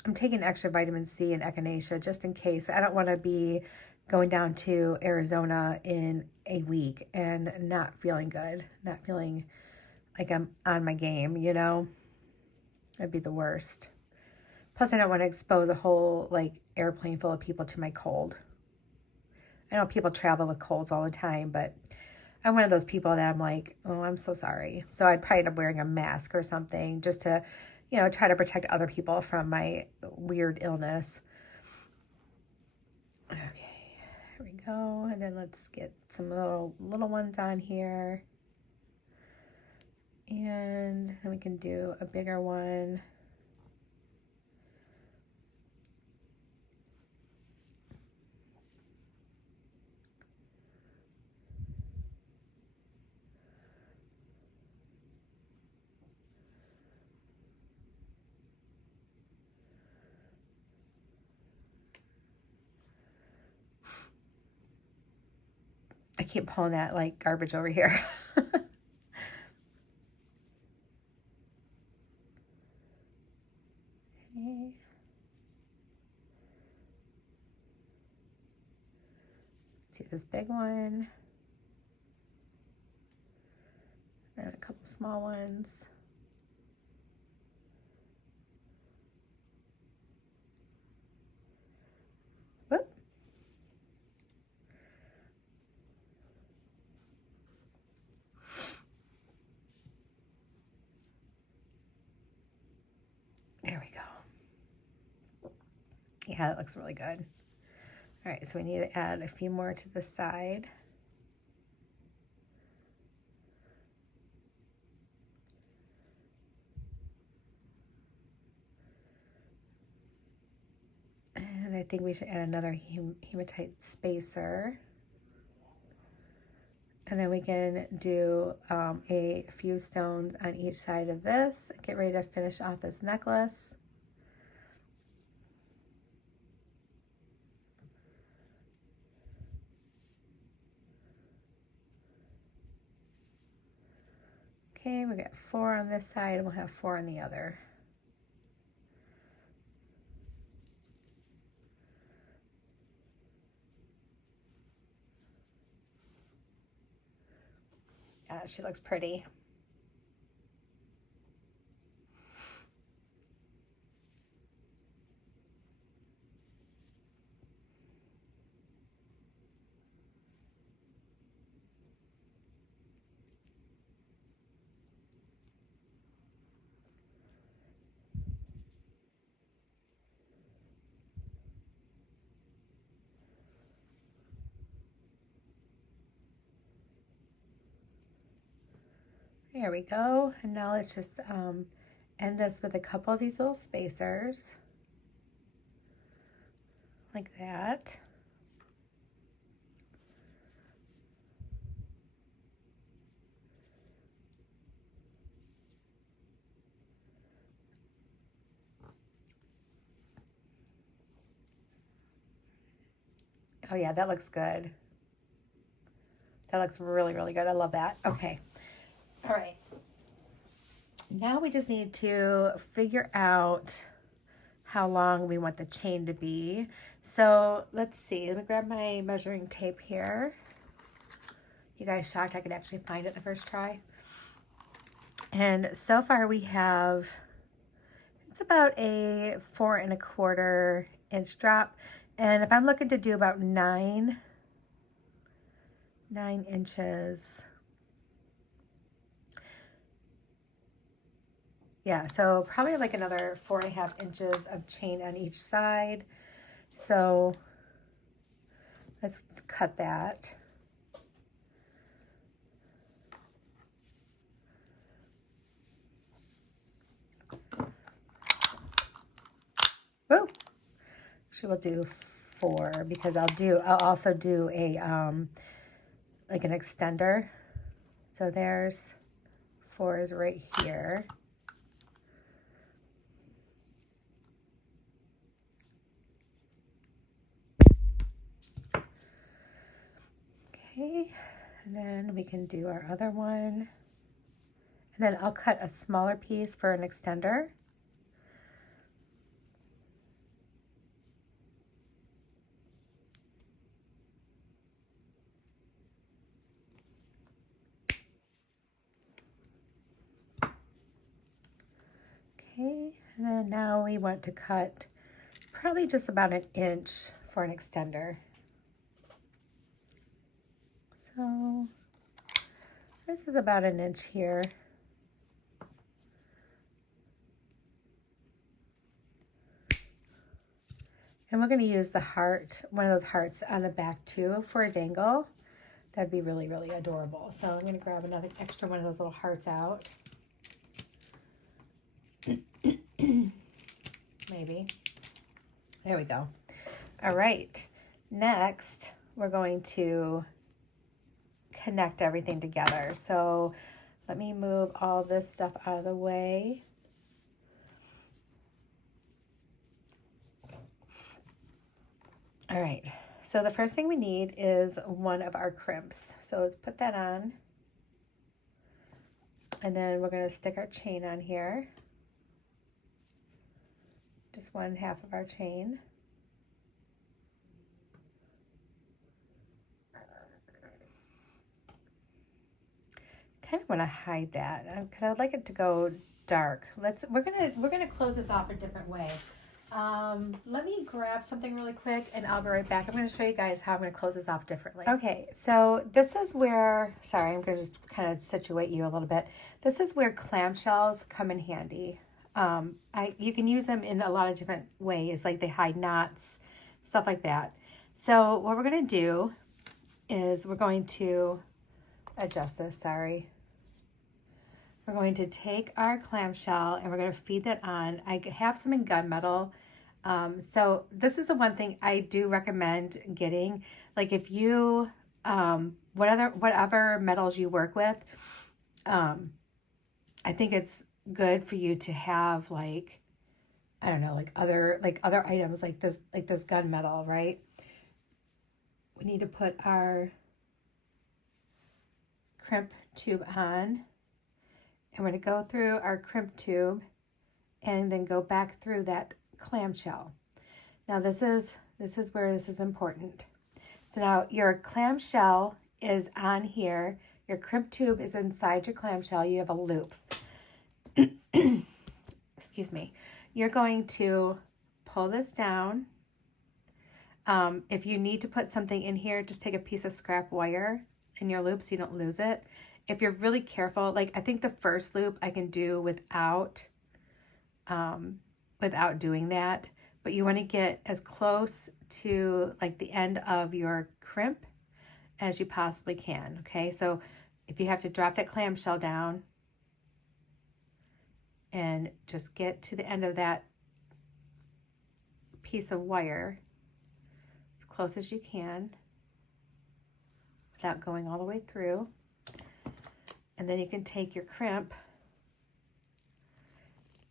I'm taking extra vitamin C and echinacea just in case. I don't want to be going down to Arizona in a week and not feeling good. Not feeling like I'm on my game, you know? That'd be the worst. Plus, I don't want to expose a whole like airplane full of people to my cold. I know people travel with colds all the time, but I'm one of those people that I'm like, oh, I'm so sorry. So I'd probably end up wearing a mask or something just to, you know, try to protect other people from my weird illness. Okay, there we go. And then let's get some little ones on here. And then we can do a bigger one. I keep pulling that like garbage over here. Okay. Let's do this big one. And a couple small ones. Whoop. There we go. Yeah, that looks really good. All right, so we need to add a few more to the side. And I think we should add another hematite spacer. And then we can do a few stones on each side of this. Get ready to finish off this necklace. Okay, we got 4 on this side and we'll have 4 on the other. She looks pretty. There we go. And now let's just end this with a couple of these little spacers. Like that. Oh yeah, that looks good. That looks really, really good. I love that. Okay. All right. Now we just need to figure out how long we want the chain to be. So let's see. Let me grab my measuring tape here. You guys shocked I could actually find it the first try? And so far we have, it's about a 4 1/4 inch drop. And if I'm looking to do about 9 inches. Yeah, so probably like another 4 1/2 inches of chain on each side. So let's cut that. Woo! She will do 4 because I'll also do a like an extender. So there's 4 is right here. Okay, and then we can do our other one. And then I'll cut a smaller piece for an extender. Okay, and then now we want to cut probably just about 1 inch for an extender. So this is about 1 inch here. And we're going to use the heart, one of those hearts on the back too for a dangle. That'd be really, really adorable. So I'm going to grab another extra one of those little hearts out. Maybe. There we go. All right. Next, we're going to connect everything together. So let me move all this stuff out of the way. All right. So the first thing we need is one of our crimps. So let's put that on. And then we're going to stick our chain on here. Just 1/2 of our chain. Kind of want to hide that because I would like it to go dark. We're gonna close this off a different way. Let me grab something really quick and I'll be right back. I'm going to show you guys how I'm going to close this off differently. Okay, so this is where, sorry, I'm going to just kind of situate you a little bit. This is where clamshells come in handy. You can use them in a lot of different ways, like they hide knots, stuff like that. So what we're going to do is we're going to adjust this, sorry. We're going to take our clamshell and we're going to feed that on. I have some in gunmetal. So this is the one thing I do recommend getting. Like if you, whatever metals you work with, I think it's good for you to have like, I don't know, like other items like this gunmetal, right? We need to put our crimp tube on. And we're going to go through our crimp tube and then go back through that clamshell. Now this is where this is important. So now your clamshell is on here. Your crimp tube is inside your clamshell. You have a loop. Excuse me. You're going to pull this down. If you need to put something in here, just take a piece of scrap wire in your loop so you don't lose it. If you're really careful, like I think the first loop I can do without doing that, but you want to get as close to like the end of your crimp as you possibly can. Okay, so if you have to drop that clamshell down, and just get to the end of that piece of wire as close as you can without going all the way through. And then you can take your crimp.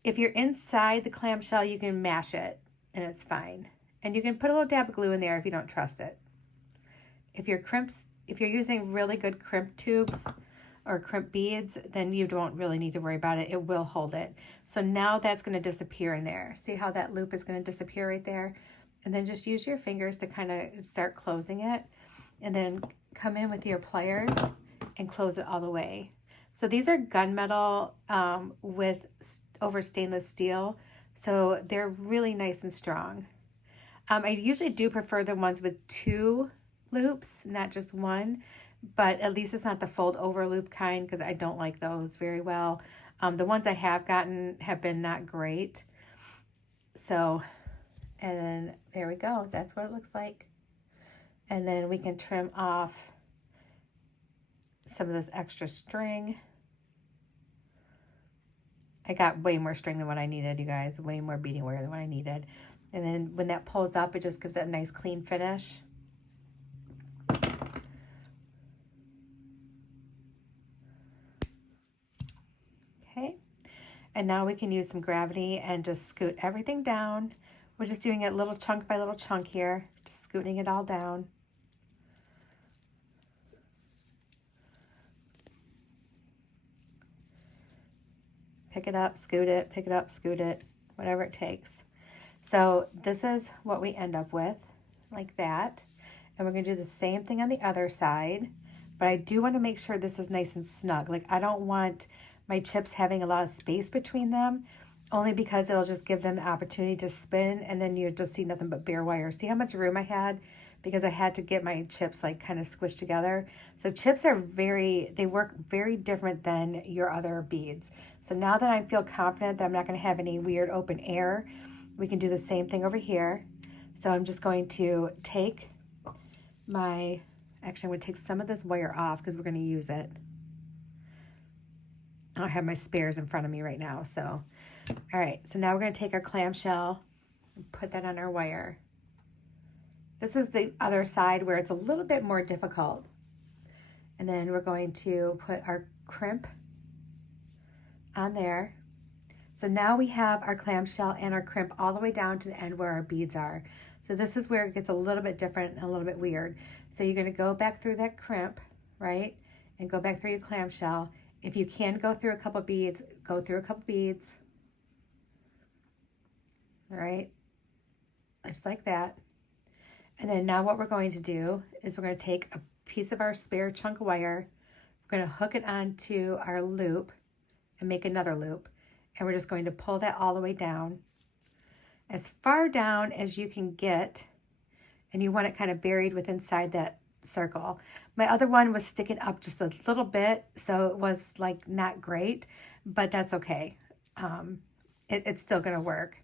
If you're inside the clamshell, you can mash it and it's fine. And you can put a little dab of glue in there if you don't trust it. If you're using really good crimp tubes or crimp beads, then you don't really need to worry about it. It will hold it. So now that's going to disappear in there. See how that loop is going to disappear right there? And then just use your fingers to kind of start closing it. And then come in with your pliers and close it all the way. So these are gunmetal over stainless steel. So they're really nice and strong. I usually do prefer the ones with 2 loops, not just 1, but at least it's not the fold over loop kind, because I don't like those very well. The ones I have gotten have been not great. So, and then there we go. That's what it looks like. And then we can trim off some of this extra string. I got way more string than what I needed, you guys. Way more beading wire than what I needed. And then when that pulls up, it just gives it a nice clean finish. Okay. And now we can use some gravity and just scoot everything down. We're just doing it little chunk by little chunk here. Just scooting it all down. Pick it up, scoot it, pick it up, scoot it, whatever it takes. So this is what we end up with, like that. And we're gonna do the same thing on the other side, but I do wanna make sure this is nice and snug. Like I don't want my chips having a lot of space between them, only because it'll just give them the opportunity to spin, and then you just see nothing but bare wire. See how much room I had? Because I had to get my chips like kind of squished together. So chips are they work very different than your other beads. So now that I feel confident that I'm not gonna have any weird open air, we can do the same thing over here. So I'm just going to take actually I'm gonna take some of this wire off because we're gonna use it. I don't have my spares in front of me right now, so. All right, so now we're gonna take our clamshell and put that on our wire. This is the other side where it's a little bit more difficult. And then we're going to put our crimp on there. So now we have our clamshell and our crimp all the way down to the end where our beads are. So this is where it gets a little bit different and a little bit weird. So you're gonna go back through that crimp, right? And go back through your clamshell. If you can go through a couple beads, go through a couple beads. All right, just like that. And then now what we're going to do is we're going to take a piece of our spare chunk of wire, we're going to hook it onto our loop and make another loop. And we're just going to pull that all the way down, as far down as you can get, and you want it kind of buried within inside that circle. My other one was sticking up just a little bit, so it was like not great, but that's okay. It's still going to work.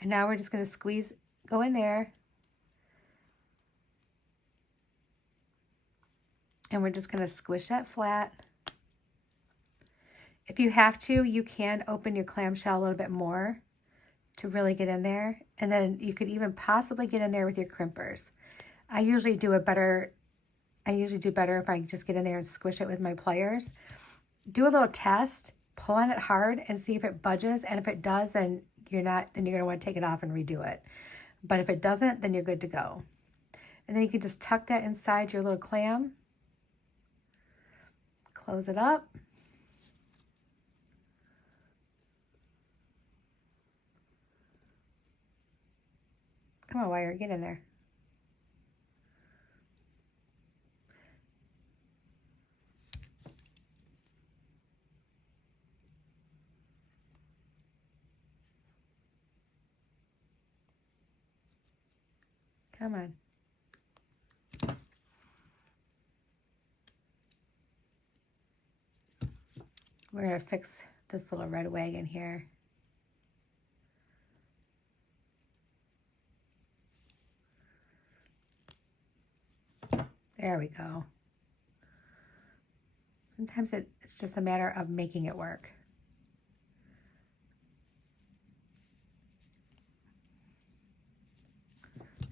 And now we're just going to go in there. And we're just going to squish that flat. If you have to, you can open your clamshell a little bit more to really get in there. And then you could even possibly get in there with your crimpers. I usually do better if I just get in there and squish it with my pliers. Do a little test, pull on it hard and see if it budges. And if it does, then you're going to want to take it off and redo it. But if it doesn't, then you're good to go. And then you can just tuck that inside your little clam. Close it up. Come on, wire, get in there. Come on. We're going to fix this little red wagon here. There we go. Sometimes it's just a matter of making it work.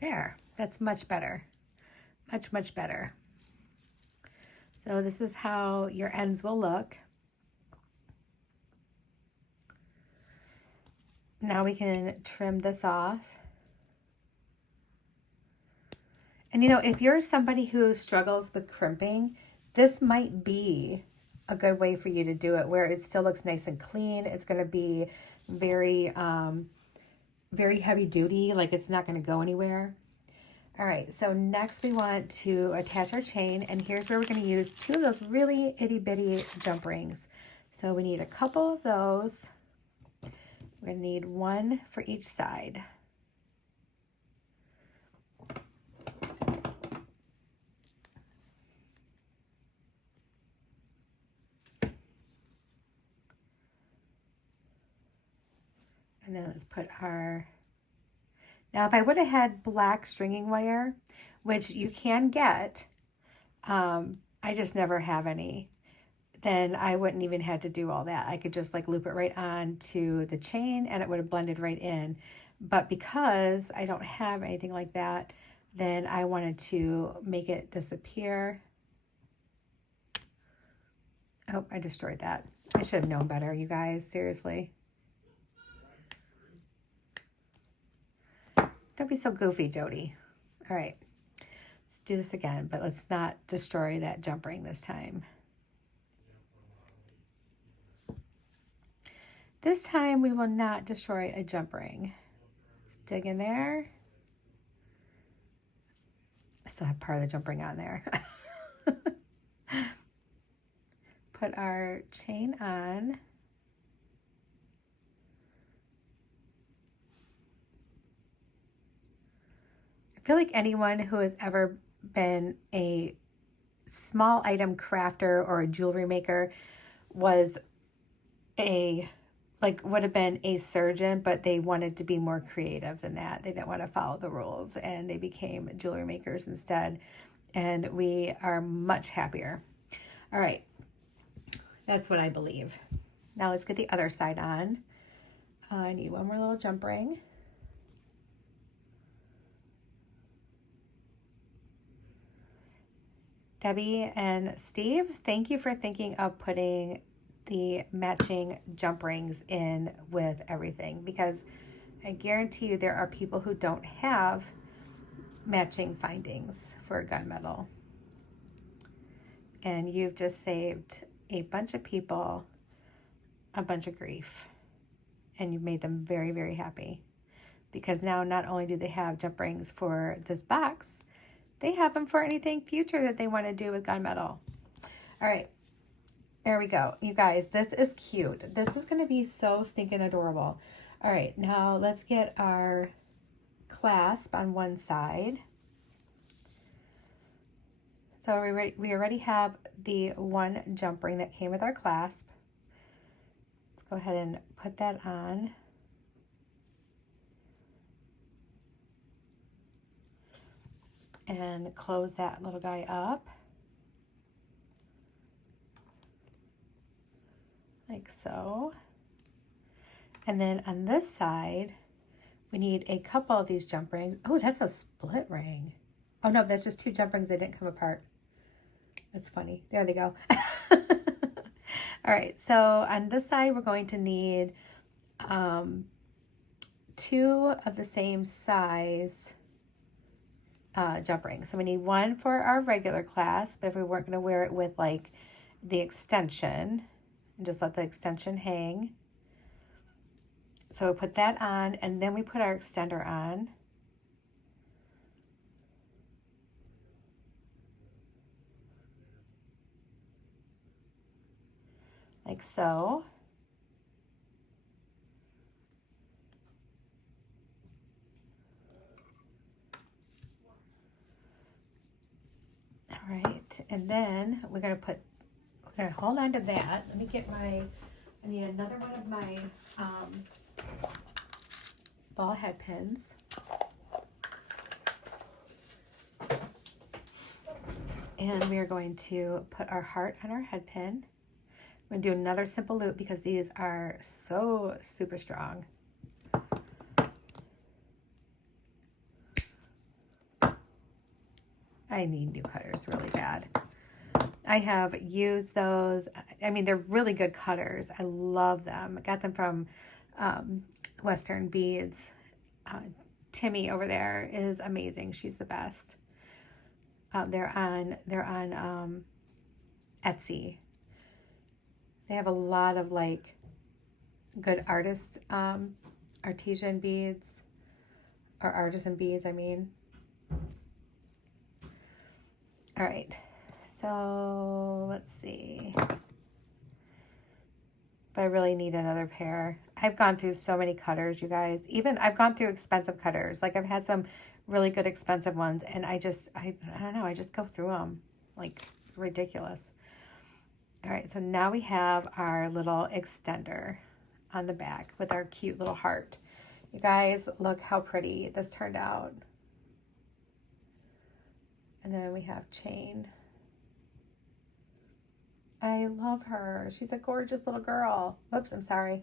There, that's much better. Much, much better. So this is how your ends will look. Now we can trim this off. And you know, if you're somebody who struggles with crimping, this might be a good way for you to do it, where it still looks nice and clean. It's going to be very, very heavy duty, like it's not going to go anywhere. All right, so next we want to attach our chain, and here's where we're going to use 2 of those really itty bitty jump rings. So we need a couple of those. We're going to need 1 for each side. And then let's put our, now if I would have had black stringing wire, which you can get, I just never have any, then I wouldn't even have to do all that. I could just like loop it right on to the chain and it would have blended right in. But because I don't have anything like that, then I wanted to make it disappear. Oh, I destroyed that. I should have known better, you guys, seriously. Don't be so goofy, Jody. All right, let's do this again, but let's not destroy that jump ring this time. This time we will not destroy a jump ring. Let's dig in there. I still have part of the jump ring on there. Put our chain on. I feel like anyone who has ever been a small item crafter or a jewelry maker was would have been a surgeon, but they wanted to be more creative than that. They didn't want to follow the rules, and they became jewelry makers instead. And we are much happier. All right, that's what I believe. Now let's get the other side on. I need 1 more little jump ring. Debbie and Steve, thank you for thinking of putting the matching jump rings in with everything, because I guarantee you there are people who don't have matching findings for gunmetal. And you've just saved a bunch of people a bunch of grief, and you've made them very, very happy, because now not only do they have jump rings for this box, they have them for anything future that they want to do with gunmetal. All right, there we go. You guys, this is cute. This is going to be so stinking adorable. All right, now let's get our clasp on one side. So we already have the 1 jump ring that came with our clasp. Let's go ahead and put that on. And close that little guy up. Like so. And then on this side, we need a couple of these jump rings. Oh, that's a split ring. Oh no, that's just 2 jump rings that didn't come apart. That's funny. There they go. All right, so on this side, we're going to need 2 of the same size jump rings. So we need 1 for our regular clasp if we weren't going to wear it with like the extension, and just let the extension hang. So we put that on, and then we put our extender on. Like so. All right, and then we're gonna hold on to that. Let me get I need another one of my ball head pins. And we are going to put our heart on our head pin. I'm going to do another simple loop because these are so super strong. I need new cutters really bad. I have used those. I mean, they're really good cutters. I love them. I got them from Western Beads. Timmy over there is amazing. She's the best. They're on Etsy. They have a lot of like good artisan beads, or artisan beads, I mean. All right, so let's see. But I really need another pair. I've gone through so many cutters, you guys. Even I've gone through expensive cutters. Like I've had some really good expensive ones, and I don't know, I just go through them like ridiculous. All right, so now we have our little extender on the back with our cute little heart. You guys, look how pretty this turned out. And then we have chain. I love her. She's a gorgeous little girl. Whoops, I'm sorry.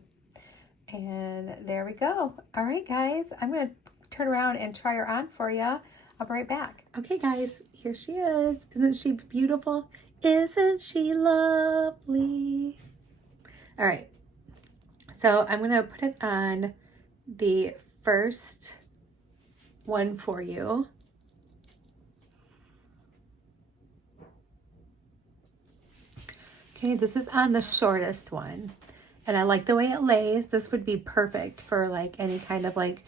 And there we go. All right, guys, I'm going to turn around and try her on for you. I'll be right back. Okay, guys, here she is. Isn't she beautiful? Isn't she lovely? All right, so I'm going to put it on the first one for you. Okay, this is on the shortest one, and I like the way it lays. This would be perfect for like any kind of like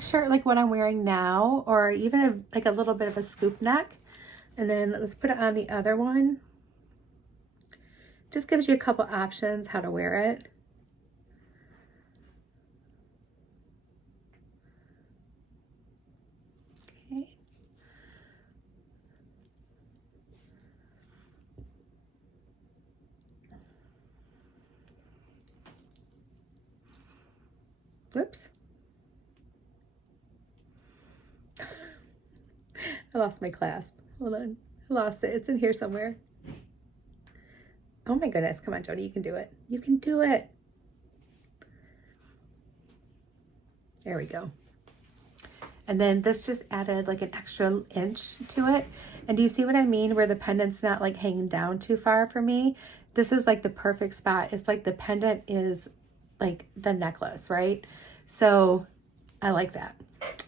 shirt like what I'm wearing now, or even like a little bit of a scoop neck. And then let's put it on the other one. Just gives you a couple options how to wear it. Okay. Whoops. I lost my clasp. Hold on. I lost it. It's in here somewhere. Oh my goodness. Come on, Jody. You can do it. You can do it. There we go. And then this just added like an extra inch to it. And do you see what I mean? Where the pendant's not like hanging down too far for me. This is like the perfect spot. It's like the pendant is like the necklace, right? So I like that.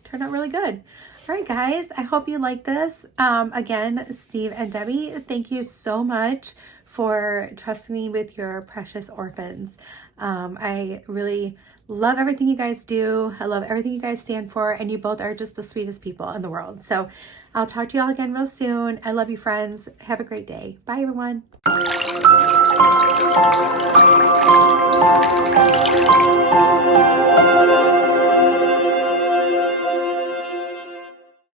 Turned out really good. All right, guys, I hope you like this. Again, Steve and Debbie, thank you so much for trusting me with your precious orphans. I really love everything you guys do. I love everything you guys stand for, and you both are just the sweetest people in the world. So I'll talk to you all again real soon. I love you, friends. Have a great day. Bye, everyone.